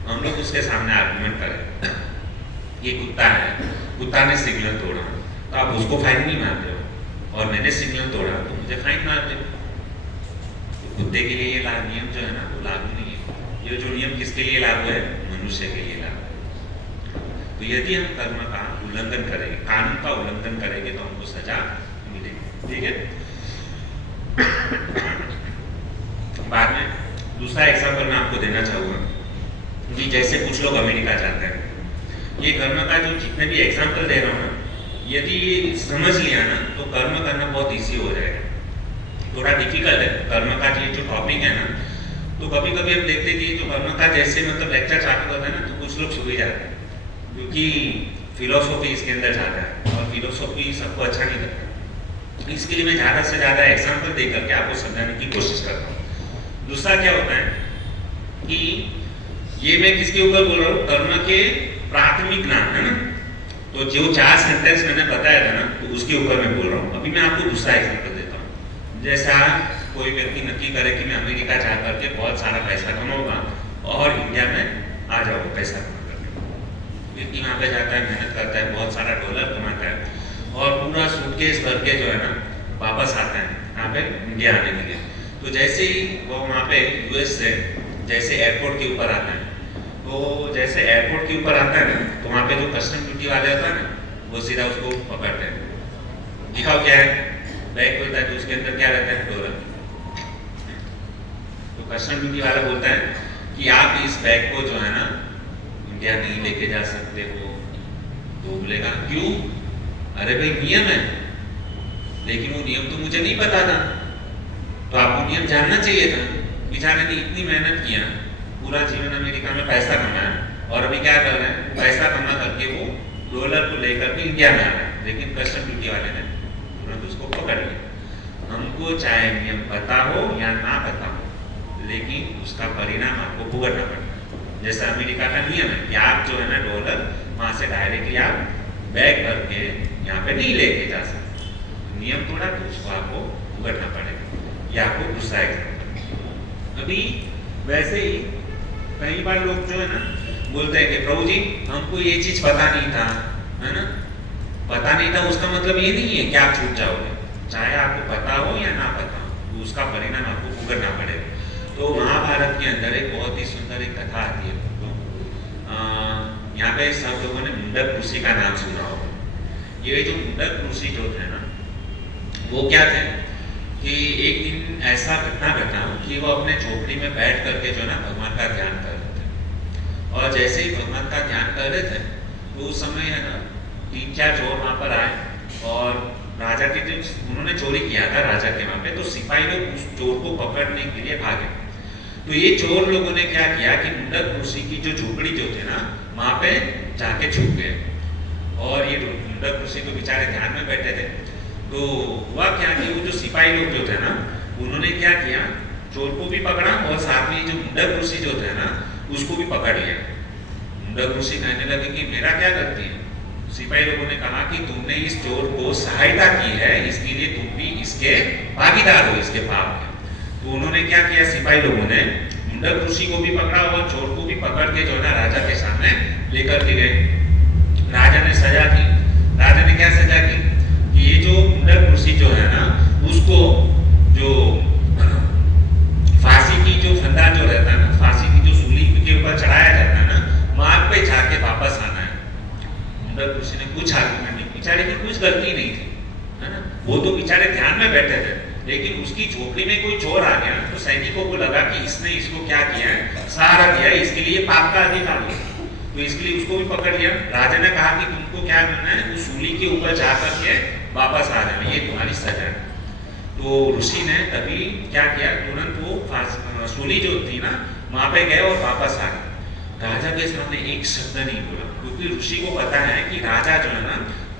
हम लोग उसके सामने आर्गुमेंट करें, ये कुत्ता है, कुत्ता ने सिग्नल तोड़ा, तो आप उसको फाइन नहीं मारते हो, और मैंने सिग्नल तोड़ा तो मुझे फाइन मारते हो। तो कुत्ते के लिए ये नियम जो है ना वो लागू नहीं है। ये जो नियम किसके लिए लागू है, मनुष्य के लिए लागू है। तो यदि हम कर्म का उल्लंघन करेंगे, कानून का उल्लंघन करेंगे तो हमको सजा मिलेगी, ठीक है। बाद में दूसरा एग्जांपल मैं आपको देना चाहूँगा कि जैसे कुछ लोग अमेरिका जाते हैं, ये कर्म का जो जितने भी एग्जांपल दे रहा हूँ ना, यदि ये समझ लिया ना तो कर्म करना बहुत ईजी हो जाएगा। थोड़ा डिफिकल्ट है कर्म का ये जो टॉपिक है ना, तो कभी कभी हम देखते हैं कि जो कर्म का जैसे मतलब लेक्चर चालू होता है ना, तो कुछ लोग छुप जाते हैं, क्योंकि फिलोसॉफी इसके अंदर ज़्यादा है और फिलोसॉफी सबको अच्छा नहीं लगता। इसके लिए मैं ज़्यादा से ज़्यादा एग्जाम्पल दे करके आपको समझाने की कोशिश करता हूँ। दूसरा क्या होता है कि ये मैं किसके ऊपर बोल रहा हूँ, कर्म के प्राथमिक नाम है ना, तो जो 4 सेंटेंस मैंने बताया था ना, तो उसके ऊपर मैं बोल रहा हूँ। अभी मैं आपको दूसरा एग्जाम्पल देता हूँ। जैसा कोई व्यक्ति नक्की करे कि मैं अमेरिका जा करके बहुत सारा पैसा कमाऊंगा और इंडिया में आ जाऊँगा पैसा कमा करके। व्यक्ति वहाँ पे जाता है, मेहनत करता है, बहुत सारा डॉलर कमाता है और पूरा सूटकेस भर के जो है ना वापस आता है यहाँ पे इंडिया आने के लिए। तो जैसे ही वो वहाँ पे यूएस से जैसे एयरपोर्ट के ऊपर आता है, तो जैसे एयरपोर्ट के ऊपर आता है ना, तो वहाँ पे जो कस्टम ड्यूटी वाले होता है ना, वो सीधा उसको पकड़ते हैं। दिखाओ क्या है, बैग खोलता है तो उसके अंदर क्या रहता है, डॉलर। तो कस्टम ड्यूटी वाला बोलता है कि आप इस बैग को जो है ना इंडिया नहीं लेके जा सकते हो। तो बोलेगा क्यों, अरे भाई नियम है। लेकिन वो नियम तो मुझे नहीं पता था, तो आपको नियम जानना चाहिए था। बेचारे ने इतनी मेहनत किया, पूरा जीवन अमेरिका में पैसा कमाया और अभी क्या कर रहे हैं, पैसा कमा करके वो डॉलर को लेकर के इंडिया में आ रहे हैं, लेकिन कस्टम ड्यूटी वाले ने तुरंत उसको पकड़ लिया। हमको चाहे नियम पता हो या ना पता हो, लेकिन उसका परिणाम आपको भुगतना पड़ता है। जैसा अमेरिका का नियम है कि आप जो है ना डॉलर वहाँ से डायरेक्टली आप बैग भर के यहाँ पे नहीं लेके जा सकते। नियम तोड़ा तो उसको आपको भुगतना पड़ेगा। ये आपको दूसरा एग्जाम्पल। अभी वैसे ही कई बार लोग जो है ना बोलते हैं कि प्रभु जी हमको ये चीज पता नहीं था, है ना। पता नहीं था उसका मतलब ये नहीं है कि आप छूट जाओगे, चाहे आपको पता हो या ना पता हो, तो उसका परिणाम आपको भुगतना पड़ेगा। तो महाभारत के अंदर एक बहुत ही सुंदर एक कथा आती है। तो यहाँ पे सब लोगों ने मुंडक ऋषि का नाम सुना होगा। ये जो मुंडक ऋषि जो थे ना, वो क्या थे कि एक दिन ऐसा घटना घटा कि वो अपने झोपड़ी में बैठ करके जो ना भगवान का ध्यान कर रहे थे। और जैसे ही भगवान का ध्यान कर रहे थे, तो उस समय है ना 3-4 चोर वहाँ पर आए और राजा के जो उन्होंने चोरी किया था राजा के वहाँ पे, तो सिपाही लोग उस चोर को पकड़ने के लिए भागे। तो ये चोर लोगों ने क्या किया कि मुंडक ऋषि की जो झोपड़ी जो थे ना वहाँ पे जाके छुप गए। और ये मुंडक ऋषि तो बेचारे ध्यान में बैठे थे। तो हुआ क्या कि वो जो सिपाही लोग जो थे ना, उन्होंने क्या किया, चोर को भी पकड़ा और साथ में जो मुंडक ऋषि जो थे ना उसको भी पकड़ लिया। मुंडक ऋषि कहने लगे कि मेरा क्या गलती है। सिपाही लोगों ने कहा कि तुमने इस चोर को सहायता की है, इसके लिए तुम भी इसके भागीदार हो, इसके पाप में। तो उन्होंने क्या किया, सिपाही लोगों ने मुंडक ऋषि को भी पकड़ा और चोर को भी पकड़ के जो है ना राजा के सामने लेकर के गए। राजा ने सजा की। राजा ने क्या सजा की कि ये जो मुंडक ऋषि जो है ना उसको जो फांसी की जो फंदा जो रहता है ना, फांसी की जो सूली के ऊपर चढ़ाया जाता है ना, मार्ग पे जाके वापस आना है। मुंडक ऋषि ने कुछ आर्गुमेंट नहीं, बेचारे की कुछ गलती नहीं थी, है ना, वो तो बेचारे ध्यान में बैठे थे, लेकिन उसकी झोपड़ी में कोई चोर आ गया तो सैनिकों को लगा कि इसने इसको क्या किया है, सहारा दिया है, इसके लिए पाप का अधिकार है, तो इसके लिए उसको भी पकड़ लिया। राजा ने कहा कि तुमको क्या करना है, उस सूली के ऊपर जाकर के वापस आ जाना, ये तुम्हारी सजा है। तो ऋषि ने तभी क्या किया, तुरंत वो सूली जो थी ना वहां पे गए और वापस आ गए। राजा के सामने एक शब्द नहीं बोला, क्योंकि ऋषि को पता है कि राजा जो है ना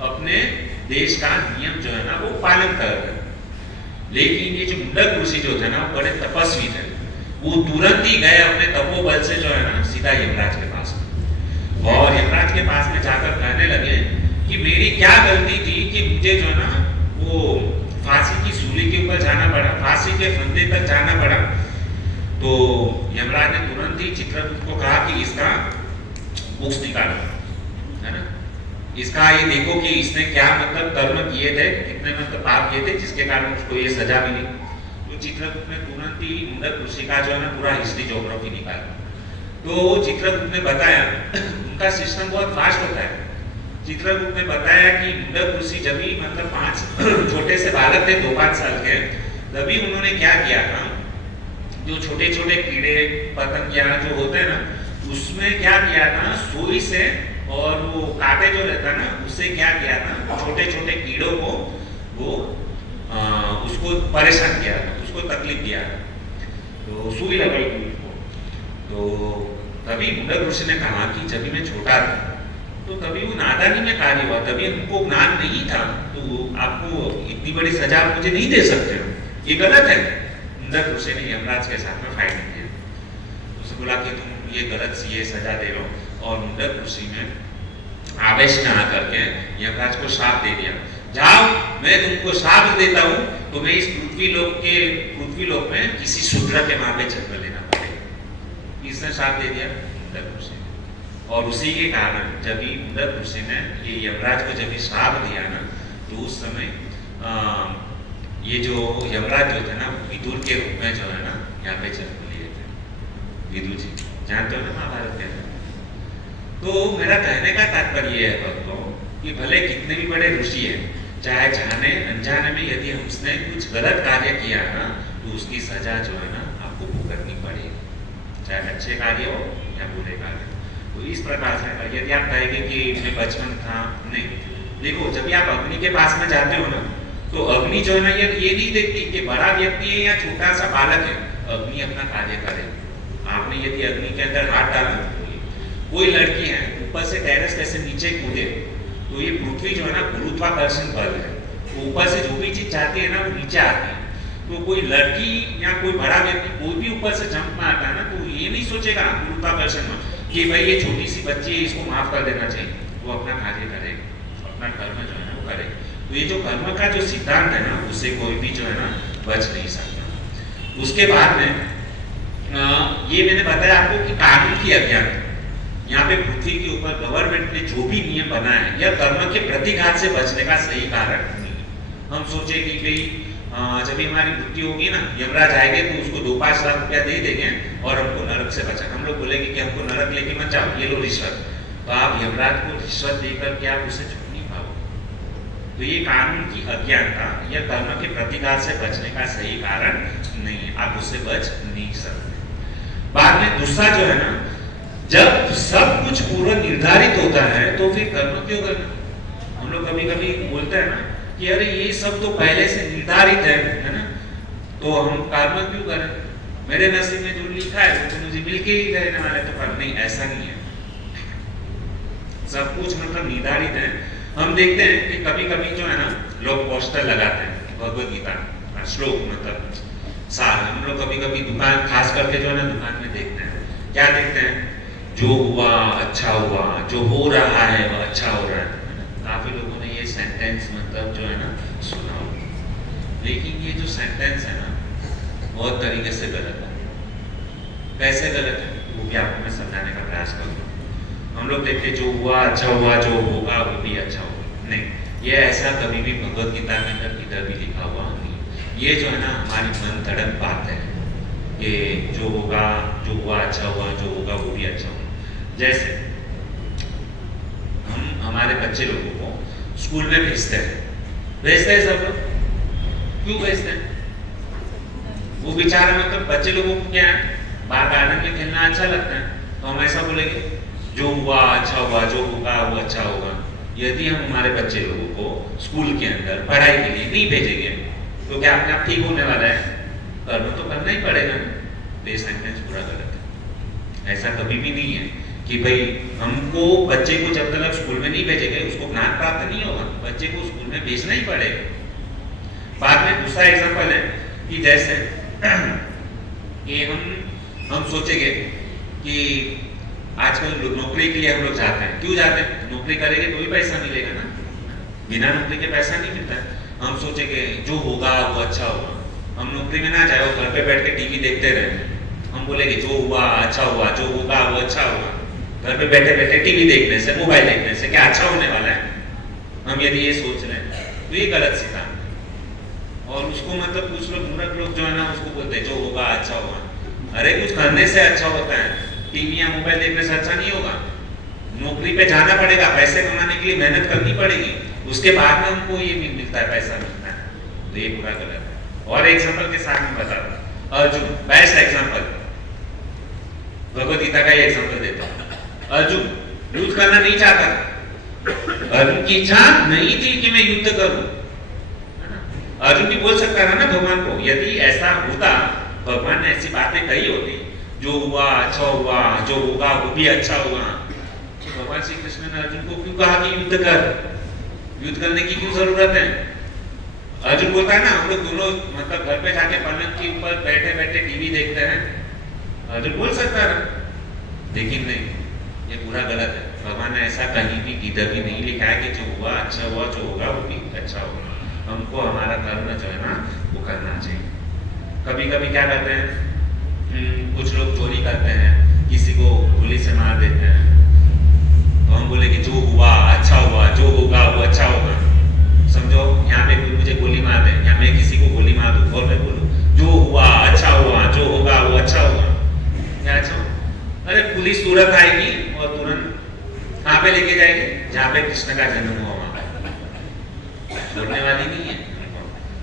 अपने देश का नियम जो है ना वो पालन कर रहे। लेकिन ये जो मुंडक ऋषि जो थे ना वो बड़े तपस्वी थे, वो तुरंत ही गए अपने तपोबल से जो है ना सीधा यमराज के पास में, और यमराज के पास में जाकर कहने लगे कि मेरी क्या गलती थी कि मुझे जो है ना वो फांसी की सूली के ऊपर जाना पड़ा, फांसी के फंदे तक जाना पड़ा। तो यमराज ने तुरंत ही चित्रगुप्त को कहा कि इसका बुक्स निकालो, है ना, इसका ये देखो कि इसने क्या मतलब कर्म किए थे, कितने मतलब पाप किए थे जिसके कारण उसको ये सजा मिली। तो चित्रगुप्त ने तुरंत ही मुंडक ऋषि का जो है ना पूरा हिस्ट्री ज्योग्राफी निकाला। तो चित्रगुप्त ने बताया, उनका सिस्टम बहुत फास्ट होता है। चित्रगुप्त ने बताया कि मुंडक ऋषि जब भी मतलब 5 छोटे से बालक थे 2-5 साल के, तभी उन्होंने क्या किया था, जो छोटे छोटे कीड़े पतंगिया जो होते हैं ना उसमें क्या किया था, सुई से और वो कांटे जो रहता है ना उससे क्या किया था, छोटे छोटे कीड़ों को वो उसको परेशान किया था, उसको तकलीफ दिया था, तो सुई लगाई थी उसको। तो तभी मुंडक ऋषि ने कहा कि जब मैं छोटा था तो तभी वो नादानी में कार्य हुआ, तभी हमको ज्ञान नहीं था, तो आपको इतनी बड़ी सजा आप मुझे नहीं दे सकते हो, ये गलत है। मुंडक ऋषि ने यमराज के साथ में फाइट किया, उसने बोला कि तुम ये गलत ये सजा दे रहे हो, और मुंडक ऋषि ने आवेश में आकर के यमराज को श्राप दे दिया, जाओ मैं तुमको श्राप देता हूँ, तो मैं इस पृथ्वी लोक में किसी शूद्र के माँ पे जन्म लेना पड़ेगा। इसने श्राप दे दिया मुंडक ऋषि, और उसी के कारण जब मुंडक ऋषि ने ये यमराज को जब श्राप दिया ना, तो उस समय ये जो यमराज जो थे ना विदुर के रूप में जो है ना यहाँ पे जन्म लिए थे। विदुर जी जानते हो ना महाभारत के अंदर। तो मेरा कहने का तात्पर्य है भक्तों कि भले कितने भी बड़े ऋषि हैं, चाहे जाने अनजाने में यदि उसने कुछ गलत कार्य किया ना तो उसकी सजा जो है ना आपको भुगतनी पड़ेगी, चाहे अच्छे कार्य हो या बुरे कार्य। तो इस प्रकार से यदि आप कहेंगे कि मैं बचपन था, नहीं, देखो जब आप अग्नि के पास में जाते हो ना तो अग्नि जो है ना ये नहीं देखती कि बड़ा व्यक्ति है या छोटा सा बालक है, अग्नि अपना कार्य करे। आपने यदि अग्नि के अंदर हाथ डाला, कोई लड़की है ऊपर से टेरेस कैसे नीचे कूदे, तो ये पृथ्वी जो है ना गुरुत्वाकर्षण बल है, तो ऊपर से जो भी चीज जाती है ना वो नीचे आती है। तो कोई लड़की या कोई बड़ा व्यक्ति कोई भी ऊपर से जंप में आता है ना तो ये नहीं सोचेगा गुरुत्वाकर्षण में कि भाई ये छोटी सी बच्ची है इसको माफ कर देना चाहिए, वो अपना कार्य करेगा, अपना कर्म जो है ना वो करेगा। तो ये जो कर्म का जो सिद्धांत है ना उससे कोई भी जो है ना बच नहीं सकता। उसके बाद में ये मैंने बताया आपको कि कानून की अज्ञानता, यहाँ पे पृथ्वी के ऊपर गवर्नमेंट ने जो भी नियम बनाया है यह कर्म के प्रतिघात से बचने का सही कारण नहीं है। हम सोचे कि भाई जब भी हमारी मृत्यु होगी ना यमराज आएंगे तो उसको 2-5 लाख रुपया दे देंगे और हमको नरक से बचा। हम लोग बोलेंगे कि हमको नरक लेके मत जाओ, ये लो रिश्वत, तो आप यमराज को रिश्वत देकर के आप उसे छूट नहीं पाओगे। तो ये कानून की अज्ञानता या कर्म के प्रतिघात से बचने का सही कारण नहीं है, आप उससे बच नहीं सकते। बाद में दूसरा जो है ना, जब सब कुछ पूर्व निर्धारित होता है तो फिर कर्म क्यों करना। हम लोग कभी कभी बोलते हैं ना कि अरे ये सब तो पहले से निर्धारित है ना, तो हम कर्म क्यों करें, मेरे नसीब में जो लिखा है वो तो मुझे मिल के ही रहने वाला है, तो कर्म नहीं, ऐसा नहीं है। सब कुछ मतलब निर्धारित है। हम देखते हैं कि कभी कभी जो है ना लोग पोस्टर लगाते हैं भगवद गीता श्लोक मतलब सार, हम लोग कभी कभी दुकान खास करके जो है ना दुकान में देखते हैं, क्या देखते हैं, जो हुआ अच्छा हुआ, जो हो रहा है वह अच्छा हो रहा है। काफी लोगों ने ये सेंटेंस मतलब जो है ना सुना हो, लेकिन ये जो सेंटेंस है ना बहुत तरीके से गलत है। कैसे गलत है वो भी आपको मैं समझाने का प्रयास करूँगा। हम लोग देखते जो हुआ अच्छा हुआ, जो होगा वो भी अच्छा होगा। नहीं, ये ऐसा कभी भी भगवत गीता के अंदर किधर भी लिखा हुआ नहीं। ये जो है ना हमारी मन धड़क बात है कि जो होगा, जो हुआ अच्छा हुआ, जो होगा वो भी अच्छा होगा। जैसे हम हमारे बच्चे लोगों को स्कूल में भेजते हैं सब लोग। क्यों भेजते हैं? वो बेचारा मतलब बच्चे लोगों को क्या है, बाहर गार्डन में खेलना अच्छा लगता है, तो हम ऐसा बोलेंगे जो हुआ अच्छा हुआ, जो होगा वो अच्छा होगा। यदि हम हमारे बच्चे लोगों को स्कूल के अंदर पढ़ाई के लिए नहीं भेजेंगे तो क्या अपने आप ठीक होने वाला है? कर्म तो करना ही पड़ेगा। ये सेंटेंस पूरा गलत है। ऐसा कभी भी नहीं है कि भाई हमको बच्चे को जब तक स्कूल में नहीं भेजेंगे उसको ज्ञान प्राप्त नहीं होगा। बच्चे को स्कूल में भेजना ही पड़ेगा। बाद में दूसरा एग्जाम्पल है कि जैसे कि हम सोचेंगे कि आजकल नौकरी के लिए हम लोग जाते हैं। क्यों जाते हैं? नौकरी करेंगे तो ही पैसा मिलेगा ना, बिना नौकरी के पैसा नहीं मिलता है। हम सोचेंगे जो होगा वो अच्छा होगा। हम नौकरी में ना जाए, वो घर पे बैठ के टीवी देखते रहे। हम बोलेंगे जो हुआ अच्छा हुआ, जो होगा वो अच्छा होगा। घर पे बैठे बैठे टीवी देखने से, मोबाइल देखने से क्या अच्छा होने वाला है? हम यदि ये सोच रहे हैं तो ये गलत सिद्धांत है। और उसको मतलब कुछ लोग मूर्ख लोग जो है ना उसको बोलते हैं जो होगा अच्छा होगा। अरे कुछ करने से अच्छा होता है, टीवी या मोबाइल देखने से अच्छा नहीं होगा। नौकरी पे जाना पड़ेगा, पैसे कमाने के लिए मेहनत करनी पड़ेगी, उसके बाद में हमको ये मिलता है, पैसा मिलता है। तो ये पूरा गलत है। और एग्जांपल के साथ में बता रहा हूं, अर्जुन बेस्ट एग्जांपल, भगवत गीता का ही एग्जांपल देता हूं। अर्जुन युद्ध करना नहीं चाहता। अर्जुन की इच्छा नहीं थी कि मैं युद्ध करूं। अर्जुन भी बोल सकता था ना भगवान को, यदि ऐसा होता, भगवान ने ऐसी बातें कही होती, जो हुआ अच्छा हुआ, जो होगा वो भी अच्छा होगा, तो भगवान श्री कृष्ण ने अर्जुन को क्यों कहा कि युद्ध कर? युद्ध करने की क्यों जरूरत है? अर्जुन बोलता है ना हम लोग दोनों मतलब घर पे जाके पलंग के ऊपर बैठे बैठे टीवी देखते हैं। अर्जुन बोल सकता है, लेकिन नहीं, ये पूरा गलत है। भगवान ने ऐसा कहीं भी किधर भी नहीं लिखा है कि जो हुआ अच्छा हुआ, जो होगा वो भी अच्छा होगा। हमको हमारा कर्म जो है ना वो करना चाहिए। कभी कभी क्या करते हैं, कुछ लोग चोरी करते हैं, किसी को गोली से मार देते हैं, तो हम बोले कि जो हुआ अच्छा हुआ, जो होगा वो अच्छा होगा। समझो यहाँ पे कोई मुझे गोली मार दे या मैं किसी को गोली मार दूं और मैं बोलूं जो हुआ अच्छा हुआ, जो होगा वो अच्छा होगा, क्या अच्छा होगा? अरे पुलिस तुरंत आएगी और तुरंत कहाँ पे लेके जाएगी? जहाँ पे कृष्ण का जन्म हुआ वहां, छोड़ने वाली नहीं है।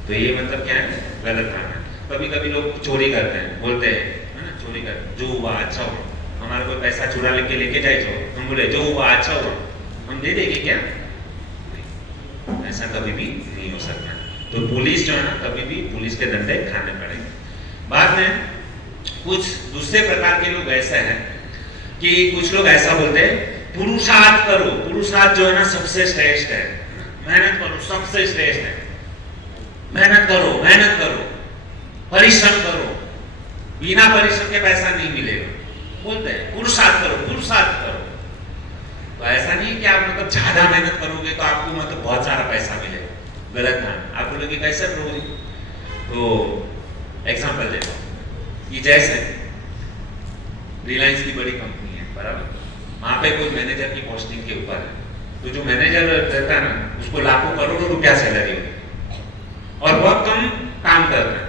तो ये मतलब क्या है? गलत काम है। कभी कभी लोग चोरी करते हैं, बोलते हैं है ना चोरी कर, जो हुआ अच्छा हुआ। हमारा कोई पैसा चुरा लेके जाए जो, हम बोले जो हुआ अच्छा हुआ, हम दे देंगे क्या? ऐसा कभी भी नहीं हो सकता। तो पुलिस जो है ना कभी भी पुलिस के डंडे खाने पड़ेंगे। बाद में कुछ दूसरे प्रकार के लोग ऐसे हैं कि कुछ लोग ऐसा बोलते हैं पुरुषार्थ करो। पुरुषार्थ जो है ना सबसे श्रेष्ठ है, मेहनत करो सबसे श्रेष्ठ है। मेहनत करो, मेहनत करो, परिश्रम करो, बिना परिश्रम के पैसा नहीं मिलेगा। बोलते हैं पुरुषार्थ करो, पुरुषार्थ करो। तो ऐसा नहीं है कि आप मतलब ज्यादा मेहनत करोगे तो आपको मतलब बहुत सारा पैसा मिलेगा, गलत ना। आप बोलोगे कैसे करोगे? तो एग्जांपल देता हूं कि जैसे रिलायंस की बड़ी कंपनी है, बराबर, वहां पे कोई मैनेजर की पोस्टिंग के ऊपर है, तो जो मैनेजर रहता है ना उसको लाखों करोड़ों रुपया सैलरी होती है और बहुत कम काम करता है,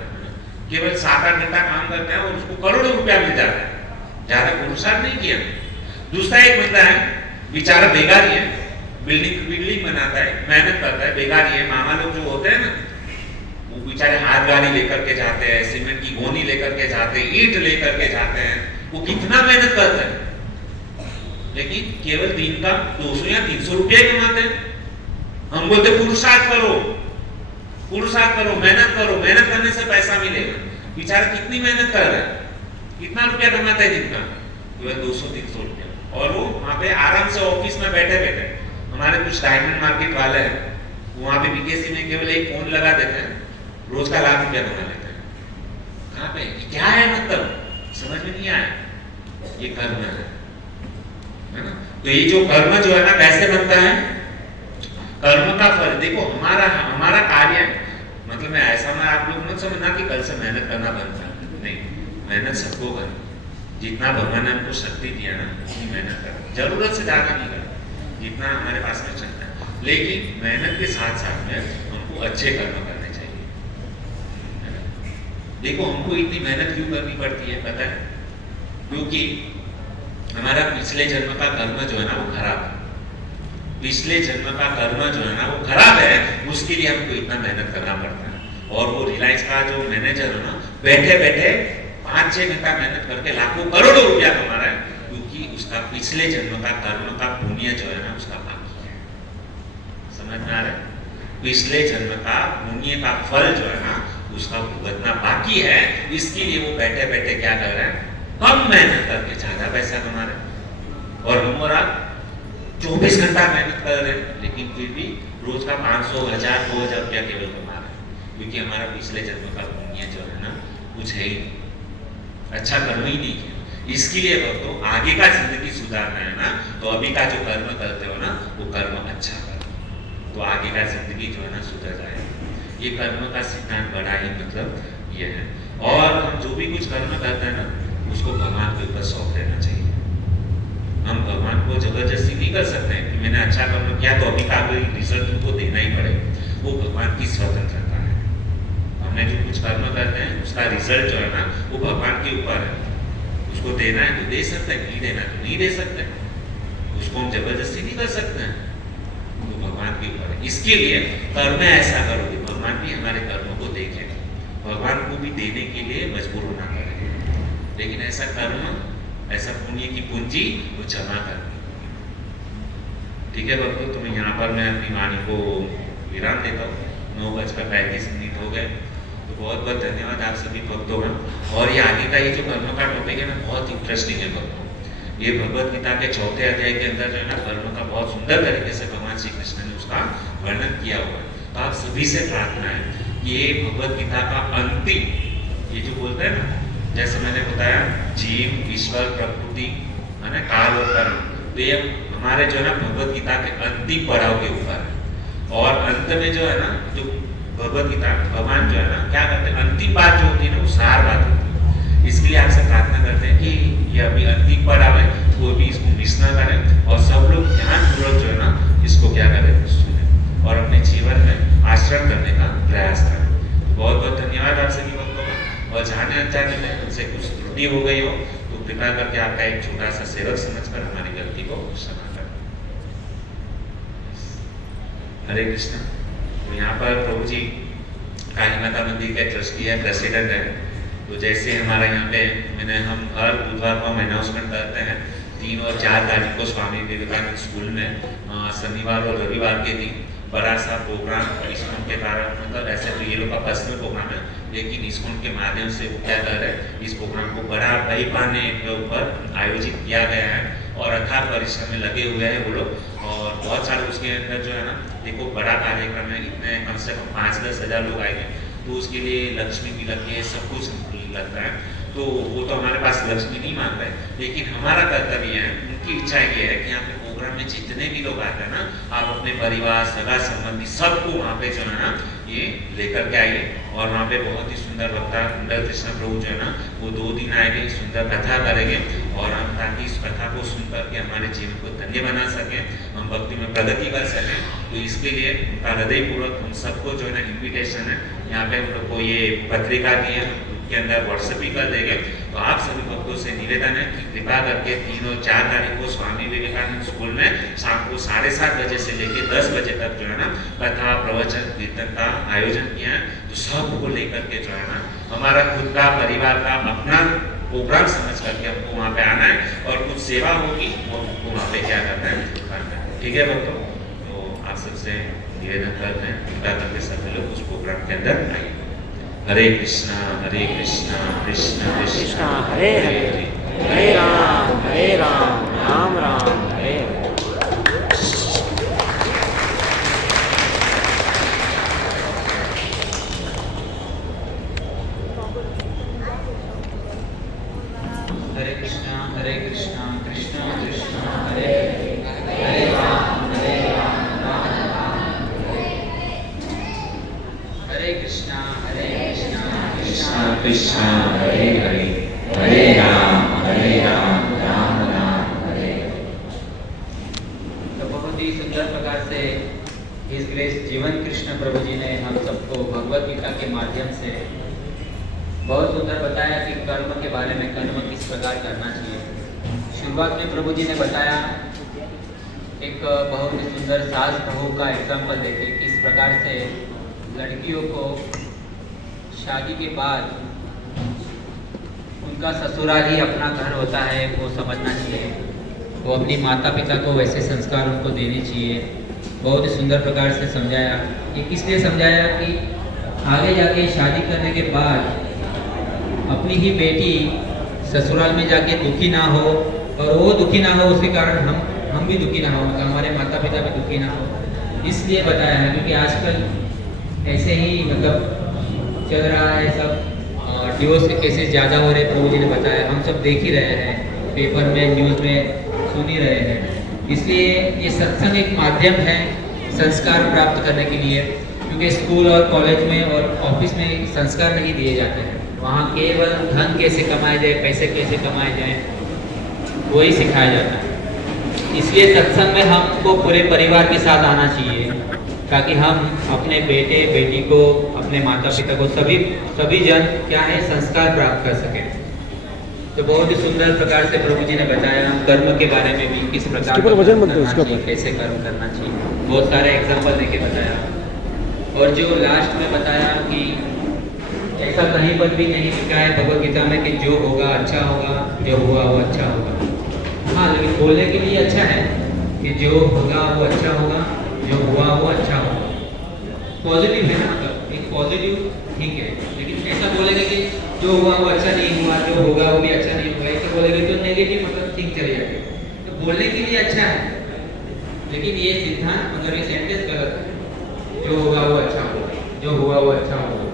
केवल 7-8 घंटा काम करता है और उसको करोड़ों रुपया मिल जाता है, ज्यादा पुरुषार्थ नहीं किया। दूसरा एक बंदा है बेचारा बेगारी है, बिल्डिंग बनाता है, मेहनत करता है, बेगारी है। मामा लोग जो होते हैं ना वो बेचारे हाथ गाड़ी लेकर के जाते हैं, सीमेंट की गोनी लेकर के जाते हैं, ईंट लेकर के जाते हैं, वो कितना मेहनत करते हैं, लेकिन केवल दिन का 200 या 300 रुपया कमाते हैं। हम बोलते पुरुषार्थ करो, पुरुषार्थ करो, मेहनत करो, मेहनत करने से पैसा मिलेगा। बेचारा कितनी मेहनत कर रहा है, कितना रुपया कमाता है दिन का? केवल 200-300 रुपया, और वो वहाँ पे आराम से ऑफिस में बैठे बैठे। हमारे कुछ डायमंड मार्केट वाले हैं, वहाँ पे बीकेसी में केवल एक फोन लगा देते हैं, रोज का लाख रुपया कमा लेते हैं। कहाँ पे क्या है मतलब समझ में नहीं आया। ये कर्म है ना। तो ये जो कर्म जो है ना कैसे बनता है? कर्म का फल देखो, हमारा कार्य मतलब मैं ऐसा, मैं आप लोग मत समझना कि कल से मेहनत करना बनता है, नहीं, मेहनत सबको करनी, जितना भगवान ने हमको शक्ति दिया ना उतनी मेहनत करनी, जरूरत से ज़्यादा नहीं करना, जितना हमारे पास में चलता है। लेकिन मेहनत के साथ साथ में हमको अच्छे कर्म करने चाहिए। देखो हमको इतनी मेहनत क्यों करनी पड़ती है पता है? क्योंकि हमारा पिछले जन्म का कर्म जो है ना वो खराब है। पिछले जन्म का कर्म जो है ना वो खराब है, उसके लिए हमको इतना मेहनत करना पड़ता है। और वो रिलायंस का जो मैनेजर है ना, बैठे बैठे 5-6 घंटा मेहनत करके लाखों करोड़ों रुपया कमा रहा है, क्योंकि उसका पिछले जन्म का कर्म का पुण्य जो है ना उसका बाकी है। समझ में आ रहा है? पिछले जन्म का पुण्य का फल जो है ना उसका भुगतना बाकी है, इसके लिए वो बैठे बैठे क्या कर रहे हैं, कम मेहनत करके ज्यादा पैसा कमा रहे हैं। और हम और आप 24 घंटा मेहनत कर रहे हैं, लेकिन फिर भी रोज का 500, 1000, 2000 रुपया केवल कमा रहे हैं, क्योंकि हमारा पिछले जन्म का पुण्य जो है ना कुछ है ही नहीं, अच्छा कर्म ही नहीं किया। इसके लिए तो आगे का जिंदगी सुधारना है ना, तो अभी का जो कर्म करते हो ना वो कर्म अच्छा करो, तो आगे का जिंदगी जो है ना सुधर जाएगा। ये कर्म का सिद्धांत बड़ा ही मतलब ये है। और हम जो भी कुछ कर्म करते हैं ना उसको भगवान के ऊपर सौंप देना चाहिए। हम भगवान को जबरदस्ती नहीं कर सकते हैं कि मैंने अच्छा कर्म किया तो अभी का कोई रिजल्ट तुमको देना ही पड़ेगा, वो भगवान की स्वतंत्रता है। हमने जो कुछ कर्म करते हैं उसका रिजल्ट जो है ना वो भगवान के ऊपर है, उसको देना है तो दे सकते हैं, नहीं देना तो नहीं दे सकते, उसको हम जबरदस्ती नहीं कर सकते हैं, तो भगवान के ऊपर है। इसके लिए कर्म ऐसा करोगे भगवान भी हमारे कर्मों को देखेंगे, भगवान को भी देने के लिए मजबूर होना पड़ेगा। लेकिन ऐसा कर्म, ऐसा पुण्य की पूंजी वो जमा करनी। ठीक है भक्तों, तो मैं यहाँ पर मैं अपनी वाणी को विराम देता हूँ। 9:35 हो गए, तो बहुत बहुत धन्यवाद आप सभी भक्तों का। और ये आगे का ये जो कर्म का टॉपिक है ना बहुत इंटरेस्टिंग है भक्तों। ये भगवत गीता के 4थे अध्याय के अंदर जो है ना कर्म का बहुत सुंदर तरीके से भगवान श्री कृष्ण ने उसका वर्णन किया हुआ है। तो आप सभी से प्रार्थना है कि ये भगवत गीता का अंतिम, ये जो बोलते हैं ना, जैसे मैंने बताया जीव, ईश्वर, प्रकृति, है ना, काल और कर्म, तो ये हमारे जो है ना भगवत गीता के अंतिम पड़ाव के ऊपर है। और अंत में जो है ना जो भगवत गीता भगवान जो है ना क्या करते हैं, अंतिम बात जो होती है ना वो सार बात होती है। इसके लिए आपसे प्रार्थना करते हैं कि ये अभी अंतिम पड़ाव है, कोई भी इसको मिस ना करें और सब लोग ध्यानपूर्वक जो है ना इसको क्या करें, सुने और अपने जीवन में आचरण करने का प्रयास करें। बहुत बहुत धन्यवाद आप सभी भक्तों का। और जाने अनजाने में उनसे कुछ त्रुटि हो गई हो तो कृपा करके आपका एक छोटा सा सेवक समझकर हमारी गलती को क्षमा करें। हरे कृष्ण। तो यहाँ पर प्रभु जी काली माता मंदिर के ट्रस्टी है, प्रेसिडेंट है। तो जैसे हमारा यहाँ पे हम हर बुधवार को अनाउंसमेंट करते हैं 3 और 4 तारीख को स्वामी विवेकानंद स्कूल में शनिवार और रविवार के दिन बड़ा सा प्रोग्राम ISKCON के कारण, मतलब ऐसे तो ये लोग का पर्सनल प्रोग्राम है, लेकिन ISKCON के माध्यम से वो क्या कर रहे हैं, इस प्रोग्राम को बड़ा पैमाने के ऊपर आयोजित किया गया है और अथाह परिश्रम में लगे हुए हैं वो लोग। और बहुत सारे उसके अंदर जो है ना देखो बड़ा कार्यक्रम है, इतने कम से कम 5-10 हज़ार लोग आएंगे, तो उसके लिए लक्ष्मी भी लगती है, सब कुछ लगता है। तो वो तो हमारे पास लक्ष्मी नहीं मांग रहे, लेकिन हमारा कर्तव्य है, उनकी इच्छा ये है कि यहाँ पे प्रोग्राम में जितने भी लोग आते हैं ना, आप अपने परिवार, सगा संबंधी सबको वहाँ पे जो है ना ये लेकर के आइए। और वहाँ पे बहुत ही सुंदर वक्ता कुंडल कृष्ण प्रभु जो है ना वो 2 दिन आएंगे, सुंदर कथा करेंगे और हम ताकि इस कथा को सुन करके हमारे जीवन को धन्य बना सकें, हम भक्ति में प्रगति कर सकें। तो इसके लिए उनका हृदयपूर्वक हम सबको जो है ना इन्विटेशन है, यहाँ पे हम लोग को ये पत्रिका दी है, के अंदर व्हाट्सएप भी कर देंगे। तो आप सभी भक्तों से निवेदन है कि कृपा करके 3 और 4 तारीख को स्वामी विवेकानंद स्कूल में शाम को 7:30 बजे से लेकर 10 बजे तक जो है ना कथा, प्रवचन, कीर्तन का आयोजन किया है। तो सबको लेकर के जो है ना हमारा खुद का, परिवार का अपना प्रोग्राम समझ करके हमको वहाँ पे आना है और कुछ सेवा होगी वो हमको वहाँ पे क्या करना है। ठीक है भक्तों, तो आप सबसे निवेदन करते हैं कृपा करके सभी लोग उस प्रोग्राम के अंदर आइए। हरे कृष्णा कृष्ण कृष्ण हरे हरे, हरे राम राम राम हरे हरे। हरे कृष्णा कृष्ण कृष्ण हरे हरे, हरे राम राम राम हरे। हरे कृष्णा कृष्ण कृष्ण हरे हरे, हरे राम राम राम हरे। तो बहुत ही सुंदर प्रकार से इस ग्रेस जीवन कृष्ण प्रभु जी ने हम सबको भगवत गीता के माध्यम से बहुत सुंदर बताया कि कर्म के बारे में, कर्म किस प्रकार करना चाहिए। शुरुआत में प्रभु जी ने बताया एक बहुत ही सुंदर सास बहू का एग्जाम्पल देके किस प्रकार से लड़कियों को शादी के बाद उनका ससुराल ही अपना घर होता है, वो समझना चाहिए। वो अपनी माता पिता को वैसे संस्कार उनको देने चाहिए। बहुत ही सुंदर प्रकार से समझाया। ये किस लिए समझाया कि आगे जाके शादी करने के बाद अपनी ही बेटी ससुराल में जाके दुखी ना हो, और वो दुखी ना हो उसके कारण हम भी दुखी ना हो, मतलब हमारे माता पिता भी दुखी ना हो। इसलिए बताया है क्योंकि आजकल ऐसे ही मतलब चल रहा है सब, डिवोर्स के केसेस ज़्यादा हो रहे। प्रभु जी ने बताया, हम सब देख ही रहे हैं, पेपर में न्यूज़ में सुन ही रहे हैं। इसलिए ये सत्संग एक माध्यम है संस्कार प्राप्त करने के लिए, क्योंकि स्कूल और कॉलेज में और ऑफिस में संस्कार नहीं दिए जाते हैं। वहाँ केवल धन कैसे कमाए जाए, पैसे कैसे कमाए जाए, वही सिखाया जाता है। इसलिए सत्संग में हमको पूरे परिवार के साथ आना चाहिए, ताकि हम अपने बेटे बेटी को, अपने माता पिता को, सभी जन क्या है संस्कार प्राप्त कर सके। तो बहुत ही सुंदर प्रकार से प्रभु जी ने बताया कर्म के बारे में भी, किस प्रकार का कर्म करना चाहिए, कैसे कर्म करना चाहिए, बहुत सारे एग्जाम्पल देके बताया। और जो लास्ट में बताया कि ऐसा कहीं पर भी नहीं लिखा है भगवत गीता में कि जो होगा अच्छा होगा, जो हुआ वो अच्छा होगा। हाँ, लेकिन बोलने के लिए अच्छा है कि जो होगा वो अच्छा होगा, जो हुआ वो अच्छा होगा। पॉजिटिव है ना, मतलब एक पॉजिटिव ठीक है। लेकिन ऐसा बोलेंगे कि जो हुआ वो अच्छा नहीं हुआ, जो होगा वो भी अच्छा नहीं होगा, ऐसा बोलेंगे तो नेगेटिव मतलब थिंक चले जाएंगे। तो बोलने के लिए अच्छा है, लेकिन ये सिद्धांत मतलब ये सेंटेंस गलत है। जो होगा वो अच्छा होगा, जो हुआ वो अच्छा होगा,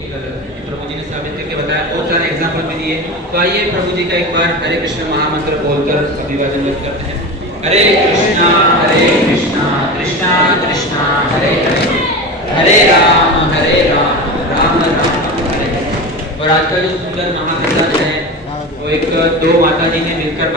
ये गलत है। प्रभु जी ने साबित करके बताया, बहुत सारे एग्जाम्पल भी दिए। तो आइए प्रभु जी का एक बार हरे कृष्ण महामंत्र बोलकर अभिवादन करते हैं। हरे कृष्णा कृष्णा कृष्णा हरे हरे, हरे राम राम राम हरे। और आज का जो सुंदर महाप्रसाद है वो एक दो माता जी ने मिलकर